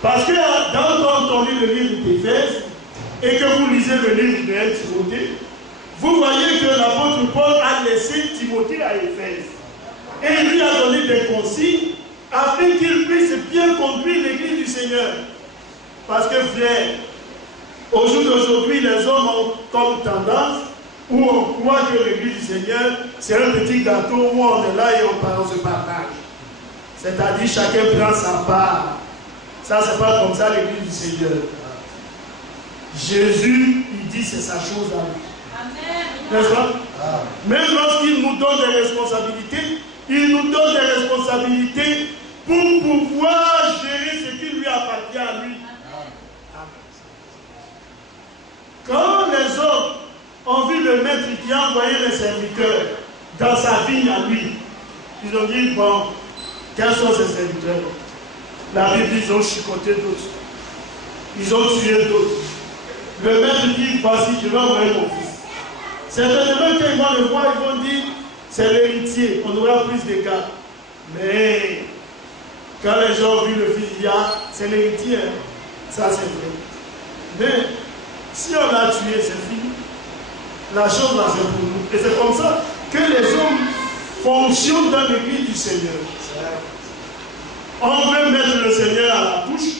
Parce que quand on lit le livre d'Éphèse et que vous lisez le livre de Timothée, vous voyez que l'apôtre Paul a laissé Timothée à Éphèse. Et il lui a donné des consignes afin qu'il puisse bien conduire l'église du Seigneur. Parce que, frère, au jour d'aujourd'hui, les hommes ont comme tendance, où on croit que l'église du Seigneur, c'est un petit gâteau où on est là et on se partage. C'est-à-dire, chacun prend sa part. Ça, c'est pas comme ça l'église du Seigneur. Jésus, il dit c'est sa chose à lui. N'est-ce pas? Même lorsqu'il nous donne des responsabilités, il nous donne des responsabilités pour pouvoir gérer ce qui lui appartient à lui. Quand les hommes ont vu le maître qui a envoyé les serviteurs dans sa vigne à lui, ils ont dit, bon, quels sont ces serviteurs? La Bible dit, ils ont chicoté d'autres. Ils ont tué d'autres. Le maître dit, voici, je vais envoyer mon fils. Certainement, quand ils vont le voir, ils vont dire, c'est l'héritier, on aura plus de cas. Mais, quand les gens ont vu le fils, ils disent, ah, c'est l'héritier, hein. Ça c'est vrai. Mais, si on l'a tué, c'est fini. La chose là, c'est pour nous. Et c'est comme ça que les hommes fonctionnent dans l'église du Seigneur. On veut mettre le Seigneur à la touche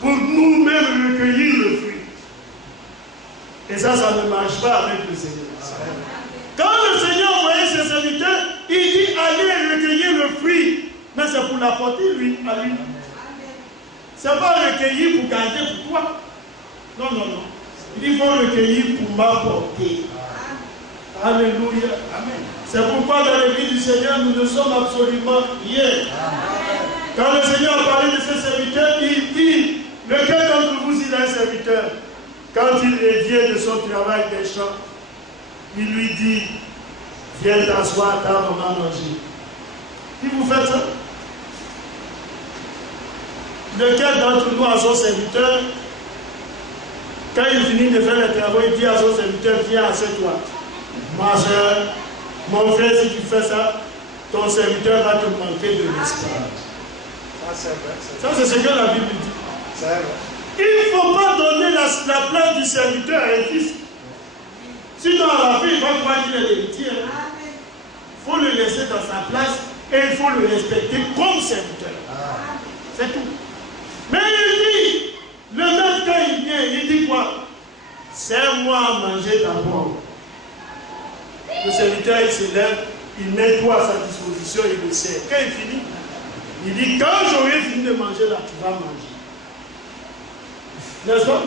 pour nous-mêmes recueillir le fruit. Et ça ne marche pas avec le Seigneur. Quand le Seigneur envoyait ses serviteurs, il dit allez recueillir le fruit. Mais c'est pour l'apporter lui, à lui. Ce n'est pas recueillir pour garder pour toi. Non, non, non. Il faut recueillir pour m'apporter. Alléluia. C'est pourquoi dans l'église du Seigneur, nous ne sommes absolument rien. Quand le Seigneur a parlé de ses serviteurs, il dit, lequel d'entre vous il a un serviteur? Quand il revient de son travail des champs, il lui dit, viens t'asseoir à table, on va manger. Et vous faites ça? Lequel d'entre nous a son serviteur? Quand il finit de faire le travail, il dit à son serviteur, viens, assieds-toi. Ma soeur, mon frère, si tu fais ça, ton serviteur va te manquer de l'espace. Ça, c'est ce que la Bible dit. Il ne faut pas donner la place du serviteur à un fils. Sinon, à la fin, il va croire qu'il est l'héritier. Il faut le laisser dans sa place et il faut le respecter comme serviteur. C'est tout. Mais il dit, le maître, quand il vient, il dit quoi? Sers-moi à manger d'abord. Le serviteur, il se lève, il met tout à sa disposition, il le sert. Quand il finit, il dit, quand j'aurai fini de manger là, tu vas manger. N'est-ce pas?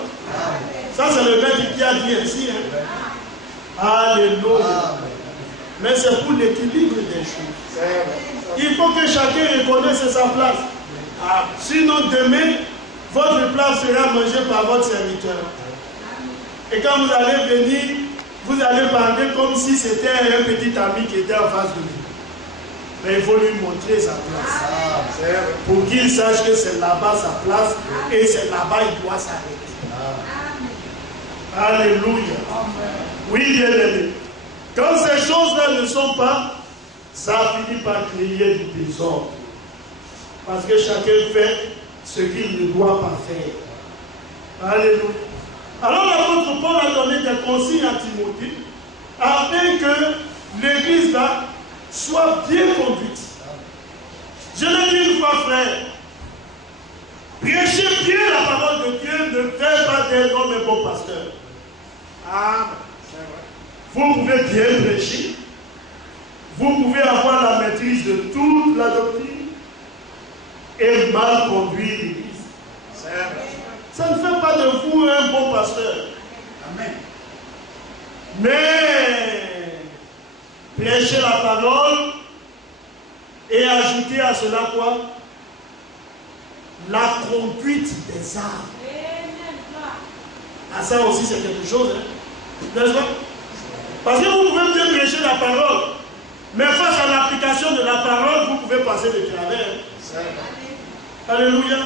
Ça, c'est le maître qui a dit ainsi. Hein? Alléluia. Mais c'est pour l'équilibre des choses. Il faut que chacun reconnaisse sa place. Sinon, demain, votre place sera mangée par votre serviteur. Et quand vous allez venir, vous allez parler comme si c'était un petit ami qui était en face de vous. Mais il faut lui montrer sa place. Pour qu'il sache que c'est là-bas sa place et c'est là-bas qu'il doit s'arrêter. Alléluia. Oui, bien aimé. Quand ces choses-là ne sont pas, ça finit par créer du désordre. Parce que chacun fait ce qu'il ne doit pas faire. Alléluia. Alors l'apôtre Paul a donné des consignes à Timothée afin que l'église là soit bien conduite. Je l'ai dit une fois, frère, prêchez bien la parole de Dieu, ne faites pas des hommes et bons pasteurs. Amen. Vous pouvez bien prêcher, vous pouvez avoir la maîtrise de toute la doctrine et mal conduire l'église. Ça ne fait pas de vous un bon pasteur. Amen. Mais prêchez la parole et ajoutez à cela quoi? La conduite des âmes. Ah, ça aussi c'est quelque chose, hein? N'est-ce pas? Parce que vous pouvez bien prêcher la parole, mais face à l'application de la parole, vous pouvez passer de travers. Alléluia.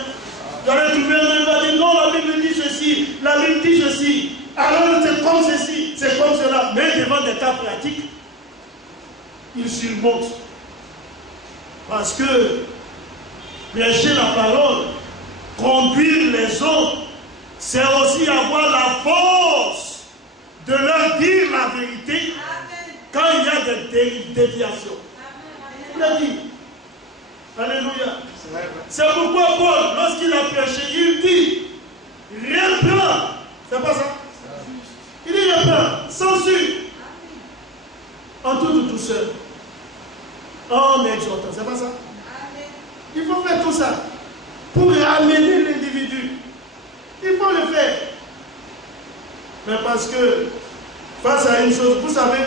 Vous allez trouver un homme qui va dire non, la Bible dit ceci, la Bible dit ceci. Alors c'est comme ceci, c'est comme cela. Mais devant des cas pratiques, il surmonte. Parce que prêcher la parole, conduire les autres, c'est aussi avoir la force de leur dire la vérité quand il y a des déviations. Il a dit. Alléluia. C'est pourquoi Paul, lorsqu'il a prêché, il dit reprends. C'est pas ça? Il dit reprends, censure. En toute douceur. En exhortant. C'est pas ça? Il faut faire tout ça pour ramener l'individu. Il faut le faire. Mais parce que face à une chose, vous savez,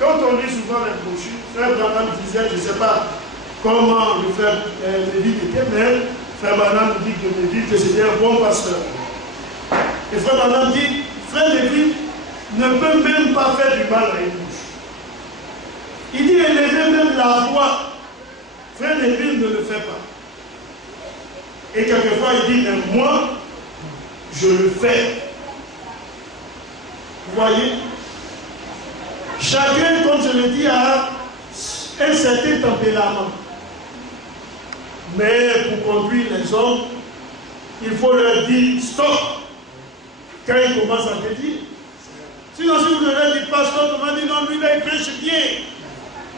quand on lit souvent les brochures, Frère Branham disait, je ne sais pas comment le Frère Lévy était, mais Frère Branham dit que Lévy c'était un bon pasteur. Et Frère Branham dit, Frère Lévy ne peut même pas faire du mal à une bouche. Il dit élever même la voix. Frère Lévy ne le fait pas. Et quelquefois il dit, mais moi, je le fais. Vous voyez? Chacun, comme je le dis, a un certain tempérament. Mais pour conduire les hommes, il faut leur dire stop quand ils commencent à te dire. Sinon, si vous ne leur dites pas stop, on va dire non, lui là il prêche bien.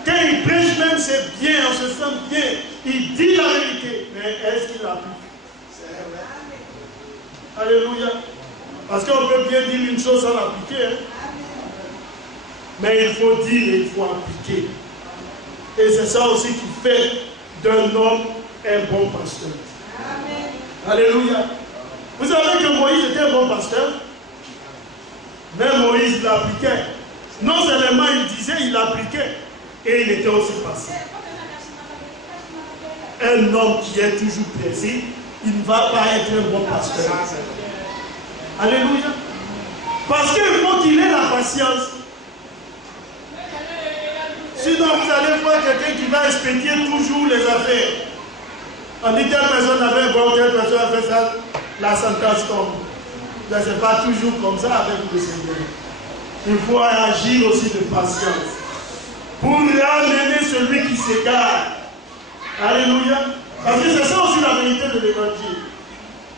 Quand il prêche même, c'est bien, on se sent bien. Il dit la vérité, mais est-ce qu'il applique? Alléluia. Parce qu'on peut bien dire une chose sans l'appliquer. Hein? Mais il faut dire et il faut appliquer. Et c'est ça aussi qui fait d'un homme un bon pasteur. Amen. Alléluia. Vous savez que Moïse était un bon pasteur. Mais Moïse l'appliquait. Non seulement il disait, il l'appliquait. Et il était aussi patient. Un homme qui est toujours pressé, il ne va pas être un bon pasteur. Alléluia. Parce qu'il faut qu'il ait la patience. Sinon, vous allez voir quelqu'un qui va expédier toujours les affaires. On dit telle personne a fait bon, telle personne a fait ça, la sentence tombe. Ce n'est pas toujours comme ça avec le Seigneur. Il faut agir aussi de patience pour ramener celui qui s'égare. Alléluia. Parce que c'est ça aussi la vérité de l'évangile.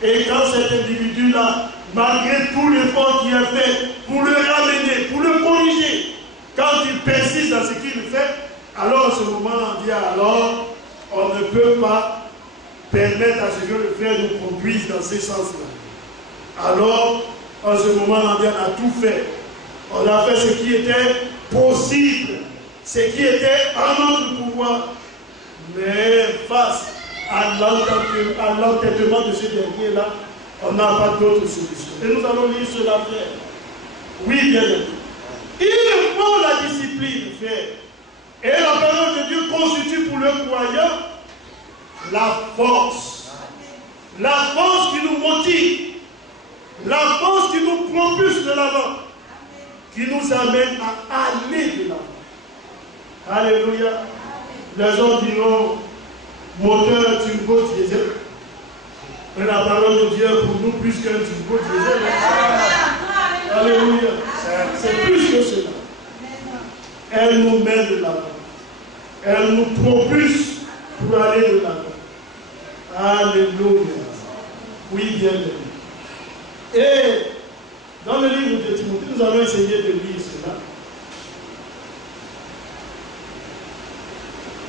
Et quand cet individu-là, malgré tout l'effort qu'il a fait pour le ramener, pour le corriger, quand il persiste dans ce qu'il fait, alors à ce moment on dit alors on ne peut pas permettre à ce que le frère nous conduise dans ce sens-là. Alors en ce moment on dit on a tout fait. On a fait ce qui était possible, ce qui était en notre pouvoir. Mais face à l'entêtement de ce dernier-là, on n'a pas d'autre solution. Et nous allons lire cela, frère. Oui, bien sûr. Il faut la discipline, frère. Et la parole de Dieu constitue pour le croyant la force. La force qui nous motive. La force qui nous propulse de l'avant. Qui nous amène à aller de l'avant. Alléluia. Les gens diront moteur turbo diesel. Mais la parole de Dieu est pour nous plus qu'un turbo diesel. Alléluia. C'est plus que cela. Elle nous met de l'avant. Elle nous propulse pour aller de l'avant. Alléluia. Oui, bien aimé. Et dans le livre de Timothée, nous allons essayer de lire cela.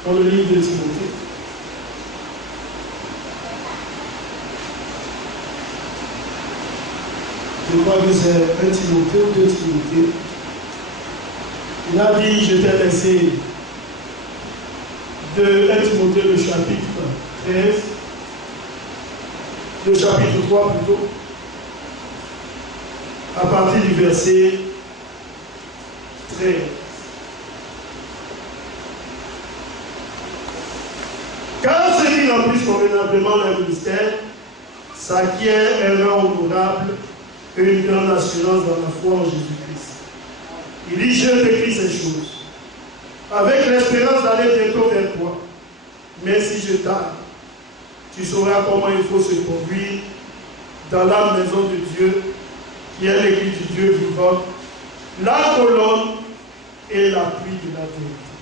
Dans le livre de Timothée. Je crois que c'est 1 Timothée ou 2 Timothée. Il a dit, je t'ai laissé de 1 Timothée le chapitre 13, le chapitre 3 plutôt, à partir du verset 13. Car ceux qui remplissent convenablement leur ministère s'acquièrent un rang honorable et une grande assurance dans la foi en Jésus-Christ. Il dit, je t'écris ces choses, avec l'espérance d'aller bientôt vers toi. Mais si je tarde, tu sauras comment il faut se conduire dans la maison de Dieu, qui est l'église du Dieu vivant, la colonne et l'appui de la vérité.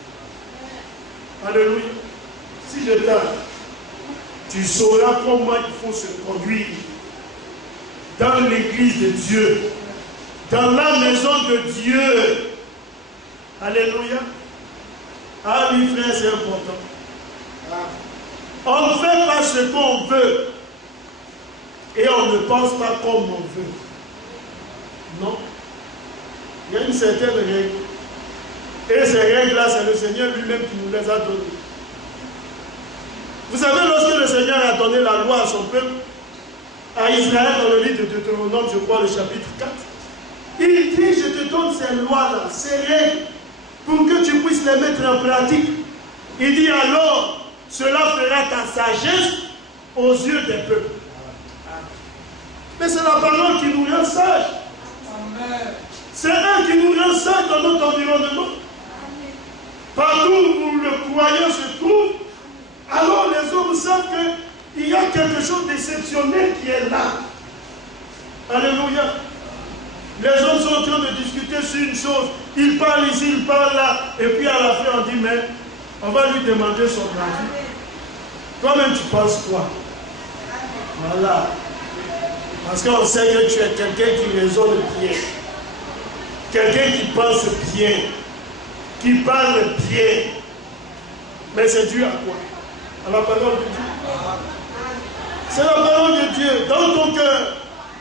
Alléluia. Si je tarde, tu sauras comment il faut se conduire dans l'église de Dieu, dans la maison de Dieu. Alléluia. Ah oui, frère, c'est important. On ne fait pas ce qu'on veut et on ne pense pas comme on veut. Non. Il y a une certaine règle. Et ces règles-là, c'est le Seigneur lui-même qui nous les a données. Vous savez, lorsque le Seigneur a donné la loi à son peuple, à Israël, dans le livre de Deutéronome, je crois, le chapitre 4, il dit, je te donne ces lois-là, ces règles, pour que tu puisses les mettre en pratique. Il dit alors, cela fera ta sagesse aux yeux des peuples. Mais c'est la parole qui nous rend sages. C'est elle qui nous rend sages dans notre environnement. Partout où le croyant se trouve, alors les hommes savent qu'il y a quelque chose d'exceptionnel qui est là. Alléluia. Les hommes sont en train de discuter sur une chose. Ils parlent ici, ils parlent là. Et puis à la fin, on dit, mais on va lui demander son avis. Toi-même, tu penses quoi? Voilà. Parce qu'on sait que tu es quelqu'un qui raisonne bien. Quelqu'un qui pense bien. Qui parle bien. Mais c'est dû à quoi? À la parole de Dieu. C'est la parole de Dieu dans ton cœur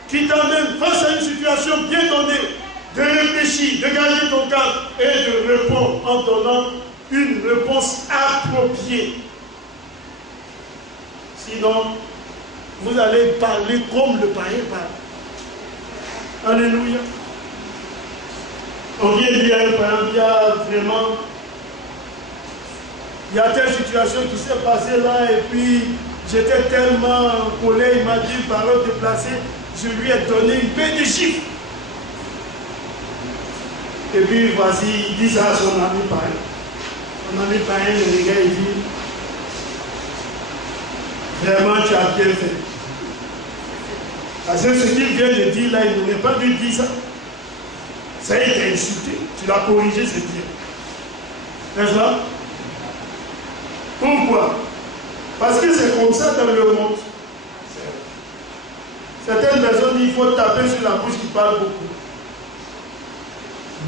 qui t'amène face à une situation bien donnée de réfléchir, de garder ton calme et de répondre en donnant une réponse appropriée. Sinon, vous allez parler comme le païen parle. Alléluia. On vient dire à un païen, il y a vraiment... Il y a telle situation qui s'est passée là et puis j'étais tellement collé, il m'a dit parole déplacée, je lui ai donné une paix de chiffres. Et puis voici, il dit ça à son ami païen. Son ami païen le regarde, il dit, vraiment tu as bien fait. Parce que ce qu'il vient de dire là, il n'aurait pas dû dire ça. Ça a été insulté. Tu l'as corrigé, c'est bien. N'est-ce pas? Pourquoi? Parce que c'est comme ça dans le monde. Certaines personnes disent qu'il faut taper sur la bouche qui parle beaucoup.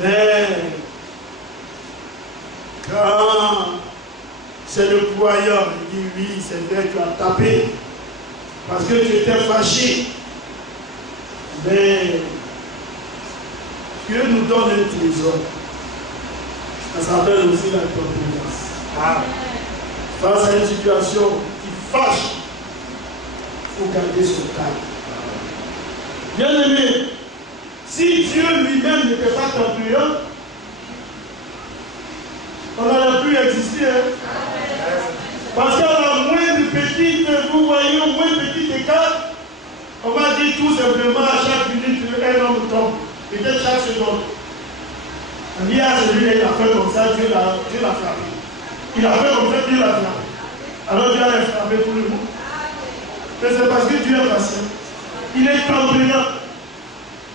Mais quand c'est le croyant qui dit oui, c'est vrai, tu as tapé parce que tu étais fâché. Mais Dieu nous donne un trésor. Ça s'appelle aussi la tolérance. Face à une situation qui fâche, il faut garder son calme. Bien aimé, si Dieu lui-même n'était pas tempérant, on n'aurait pu exister. Hein? Parce qu'à la moindre petite, vous voyez, au moins petit écart, on va dire tout simplement à chaque minute un homme tombe. Peut-être chaque seconde. On dit à celui-là, il a fait comme ça, Dieu l'a frappé. Il a fait comme ça, Dieu l'a frappé. Alors Dieu a frappé tout le monde. Mais c'est parce que Dieu est patient. Il est tempérant.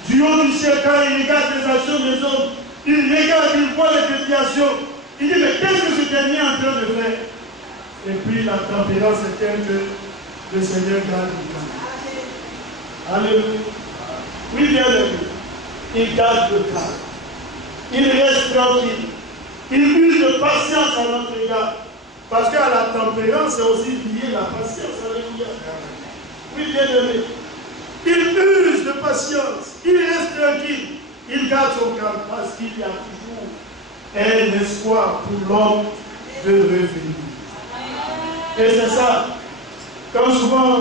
Du haut du ciel, quand il regarde les actions des hommes, il regarde, il voit les déviations. Il dit, mais qu'est-ce que ce dernier est en train de faire? Et puis la tempérance est telle que le Seigneur garde le calme. Alléluia. Oui, bien aimé. Il garde le calme. Il reste tranquille. Il use de patience à notre égard. Parce qu'à la tempérance, c'est aussi lié la patience. Alléluia. Oui, bien aimé. Il use de patience. Il reste tranquille. Il garde son calme parce qu'il y a toujours un espoir pour l'homme de revenir. Et c'est ça. Comme souvent,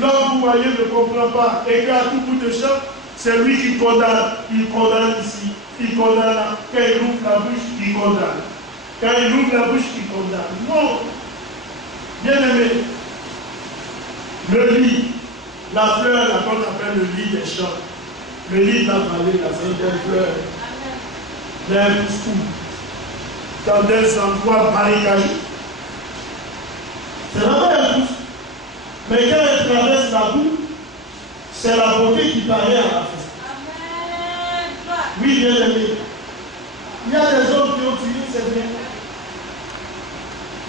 l'homme, vous voyez, ne comprend pas. Et qu'à tout bout de champ, c'est lui qui condamne. Il condamne ici, il condamne là. Quand il ouvre la bouche, il condamne. Quand il ouvre la bouche, il condamne. Non. Bien aimé, le lit, la fleur, là qu'on appelle le lit des champs, le lit de la vallée, là, c'est une belle fleur. D'un pousse dans des endroits marécageux. C'est là-bas elle pousse. Mais quand elle traverse la boue, c'est la beauté qui paraît à la face. Oui, bien aimé. Il y a des hommes qui ont tué, c'est bien.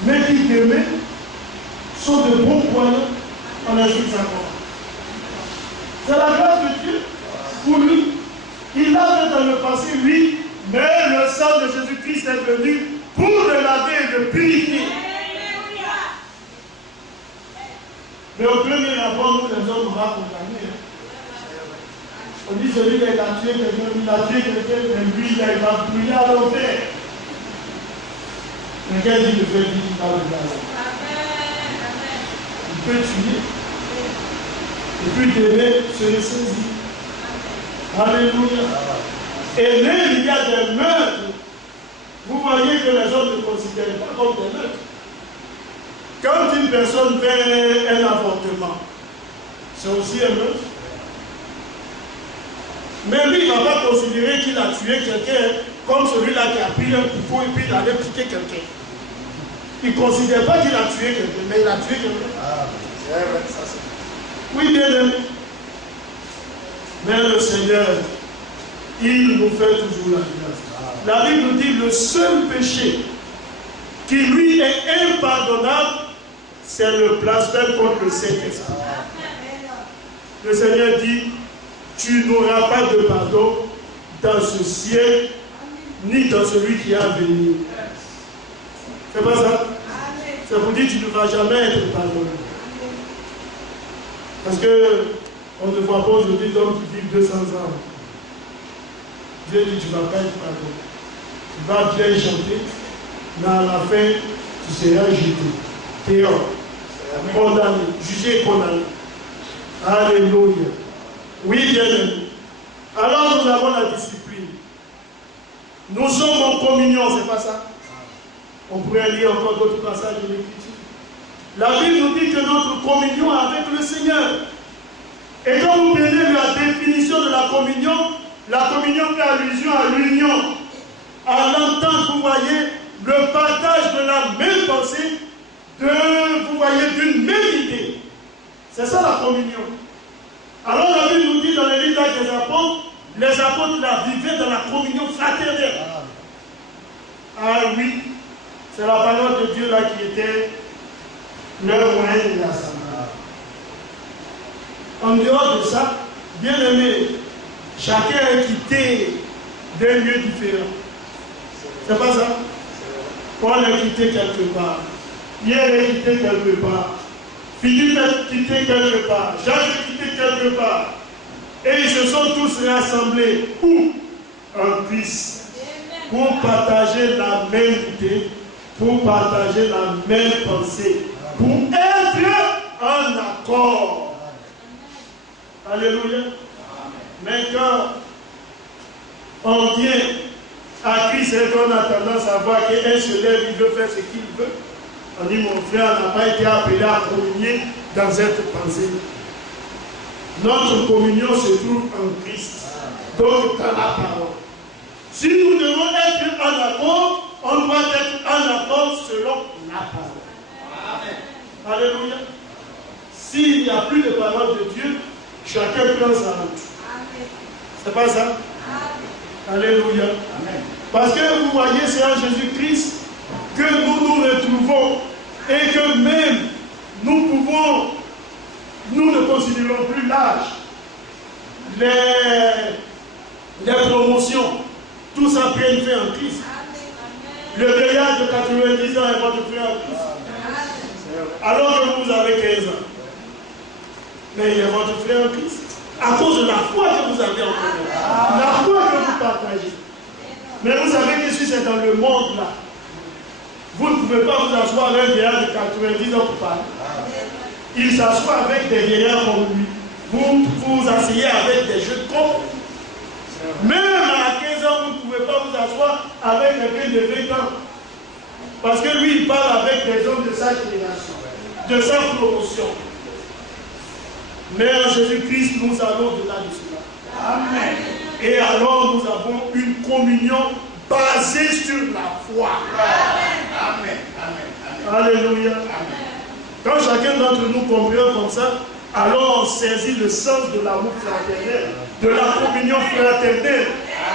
Mais qui demain sont de bons poignons en insulte sa croix. C'est la grâce de Dieu pour lui. Il l'a fait dans le passé, oui, mais le sang de Jésus-Christ est venu pour le laver et le purifier. Mais au premier rapport, nous les hommes, on va condamner. On dit celui qui a tué quelqu'un, il a tué quelqu'un, mais lui, il va brûler à l'enfer. Mais quel dit de faire dit qu'il va le glacer? Il peut tuer. Et puis t'aimer, se ressaisir. Alléluia. Et même il y a des meurtres. Vous voyez que les hommes ne considèrent pas comme des meurtres. Quand une personne fait un avortement, c'est aussi un meurtre. Mais lui, il ne va pas considérer qu'il a tué quelqu'un comme celui-là qui a pris un couteau et puis il allait piquer quelqu'un. Il ne considère pas qu'il a tué quelqu'un, mais il a tué quelqu'un. Ah, c'est vrai, ça c'est. Oui, bien aimé. Mais le Seigneur, il nous fait toujours la grâce. La Bible nous dit le seul péché qui lui est impardonnable, c'est le blasphème contre le Saint-Esprit. Le Seigneur dit, tu n'auras pas de pardon dans ce siècle, ni dans celui qui a venu. C'est pas ça? Ça vous dit, tu ne vas jamais être pardonné. Parce que on ne voit pas aujourd'hui d'hommes qui vivent 200 ans. Dieu dit, tu ne vas pas être pardonné. Tu vas bien chanter, mais à la fin, tu seras jeté, dehors, condamné, jugé et condamné. Alléluia. Oui, bien aimé. Alors nous avons la discipline. Nous sommes en communion, c'est pas ça? On pourrait lire encore d'autres passages de l'Écriture. La Bible nous dit que notre communion est avec le Seigneur. Et quand vous prenez la définition de la communion fait allusion à l'union, à l'entente, vous voyez, le partage de la même pensée, vous voyez, d'une même idée. C'est ça la communion. Alors la Bible nous dit dans les livres des apôtres la vivaient dans la communion fraternelle. Ah oui, c'est la parole de Dieu là qui était leur moyen de l'assemblée. En dehors de ça, bien aimé, chacun est quitté d'un lieu différent. C'est pas ça? Paul est quitté quelque part. Pierre est quitté quelque part. Philippe est quitté quelque part. Jacques est quitté quelque part. Et ils se sont tous rassemblés. Où? En Christ. Pour partager la même idée, pour partager la même pensée, pour être en accord. Alléluia. Mais quand on vient à Christ et qu'on a tendance à voir qu'un se lève, il veut faire ce qu'il veut, on dit mon frère n'a pas été appelé à communier dans cette pensée. Notre communion se trouve en Christ, donc dans la parole. Si nous devons être en accord, on doit être en accord selon la parole. Amen. Alléluia. S'il n'y a plus de parole de Dieu, chacun prend sa route. C'est pas ça? Alléluia. Amen. Parce que vous voyez, c'est en Jésus-Christ que nous nous retrouvons et que même nous ne considérons plus l'âge, les promotions, tout ça prend fin en Christ. Le vieillard de 90 ans est votre frère en Christ. Alors que vous avez 15 ans. Mais il est votre frère en Christ. À cause de la foi que vous avez en commun. La foi que vous partagez. Mais vous savez que si c'est dans le monde là, vous ne pouvez pas vous asseoir avec un vieillard de 90 ans pour parler. Il s'assoit avec des vieillards comme lui. Vous vous asseyez avec des jeux de con. Même à 15 ans, vous ne pouvez pas vous asseoir avec quelqu'un de 20 ans. Parce que lui, il parle avec des hommes de sa génération, de sa promotion. Mais en Jésus-Christ, nous allons au-delà de cela. Amen. Et alors, nous avons une communion basée sur la foi. Amen. Amen. Alléluia. Amen. Quand chacun d'entre nous comprend comme ça, alors on saisit le sens de l'amour fraternel, de la communion fraternelle.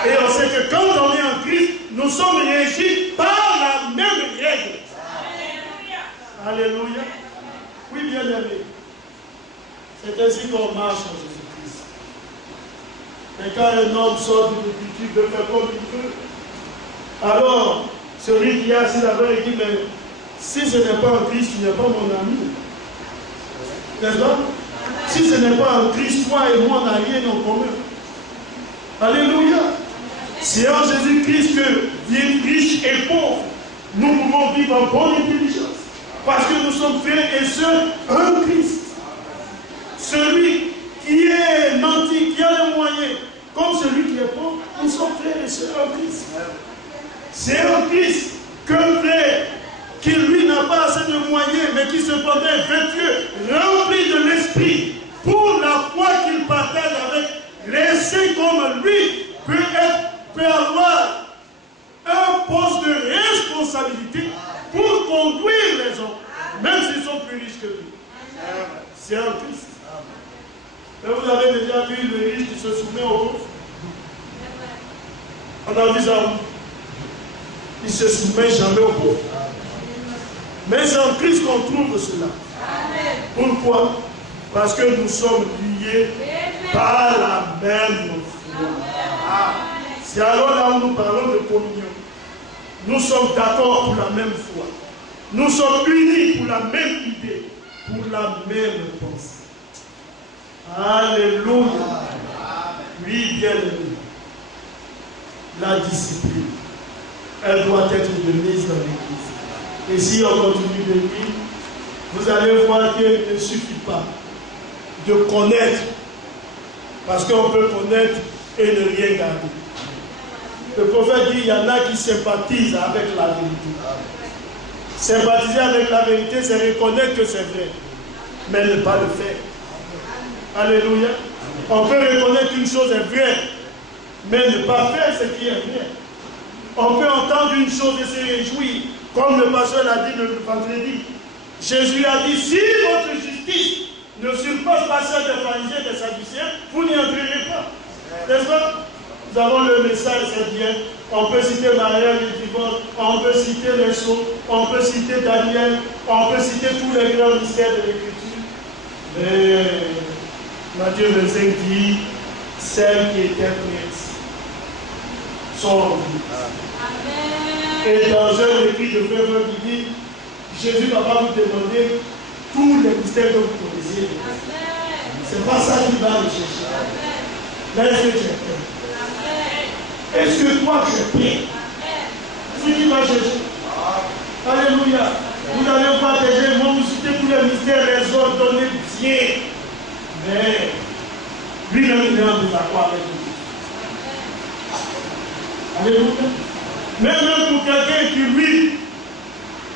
Et on sait que quand on est en Christ, nous sommes régis par la même règle. Alléluia. Alléluia. Oui, bien aimé. C'est ainsi qu'on marche en Jésus-Christ. Et quand un homme sort d'une culture de faire comme il veut, alors celui qui est assis là-bas, il dit, mais si ce n'est pas en Christ, tu n'es pas mon ami. N'est-ce pas? Si ce n'est pas en Christ, toi et moi, on n'a rien en commun. Alléluia. C'est en Jésus-Christ que, bien riche et pauvre, nous pouvons vivre en bonne intelligence. Parce que nous sommes frères et sœurs en Christ. Celui qui est nanti, qui a les moyens, comme celui qui est pauvre, nous sommes frères et sœurs en Christ. C'est en Christ qu'un frère qui lui n'a pas assez de moyens, mais qui cependant est vertueux, rempli de l'esprit, pour la foi qu'il partage avec les saints comme lui, peut avoir un poste de responsabilité pour conduire les hommes, même s'ils sont plus riches que lui. C'est en Christ. Et vous avez déjà vu le riche qui se soumet aux pauvres? On a vu ça. Il ne se soumet jamais aux pauvres. Mais c'est en Christ qu'on trouve cela. Pourquoi? Parce que nous sommes liés par la même foi. C'est alors là où nous parlons de communion. Nous sommes d'accord pour la même foi. Nous sommes unis pour la même idée, pour la même pensée. Alléluia. Oui, bien aimé. La discipline, elle doit être de mise dans l'Église. Et si on continue de lire, vous allez voir qu'il ne suffit pas de connaître, parce qu'on peut connaître et ne rien garder. Le prophète dit, il y en a qui sympathisent avec la vérité. Sympathiser avec la vérité, c'est reconnaître que c'est vrai, mais ne pas le faire. Alléluia. On peut reconnaître qu'une chose est vraie, mais ne pas faire ce qui est vrai. On peut entendre une chose et se réjouir, comme le pasteur l'a dit le vendredi. Jésus a dit, si votre justice ne surpasse pas celle des pharisiens et des sadducéens, vous n'y entrerez pas. N'est-ce pas? Nous avons le message, c'est bien. On peut citer Maria le divorce, on peut citer les sceaux, on peut citer Daniel, on peut citer tous les grands mystères de l'Écriture. Mais Matthieu 25 dit, celles qui étaient prêtes sont remplies. Et dans un écrit de Frère qui dit, Jésus ne va pas vous demander tous les mystères que vous connaissez. Ce n'est pas ça qu'il va rechercher. Mais est-ce que tu es prêt? Est-ce que toi tu es prêt? C'est ce qu'il va chercher. Alléluia. Vous allez voir des gens vont vous citer tous les mystères, les ordonner bien. Mais lui-même il est en désaccord avec lui. Alléluia. Même pour quelqu'un qui, lui,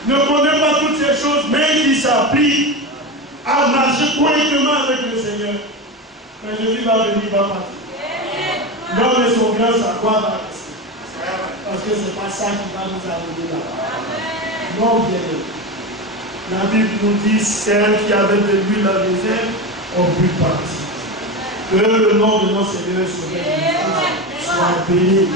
ne connaît pas toutes ces choses, mais qui s'applique à marcher correctement avec le Seigneur. Mais Jésus va venir, va partir. L'homme et son grand savoir va rester. Parce que ce n'est pas ça qui va nous amener là-bas. Non, bien aimé. La Bible nous dit, celles qui avaient de l'huile à réserve ont pu partir. Que le nom de notre Seigneur soit béni.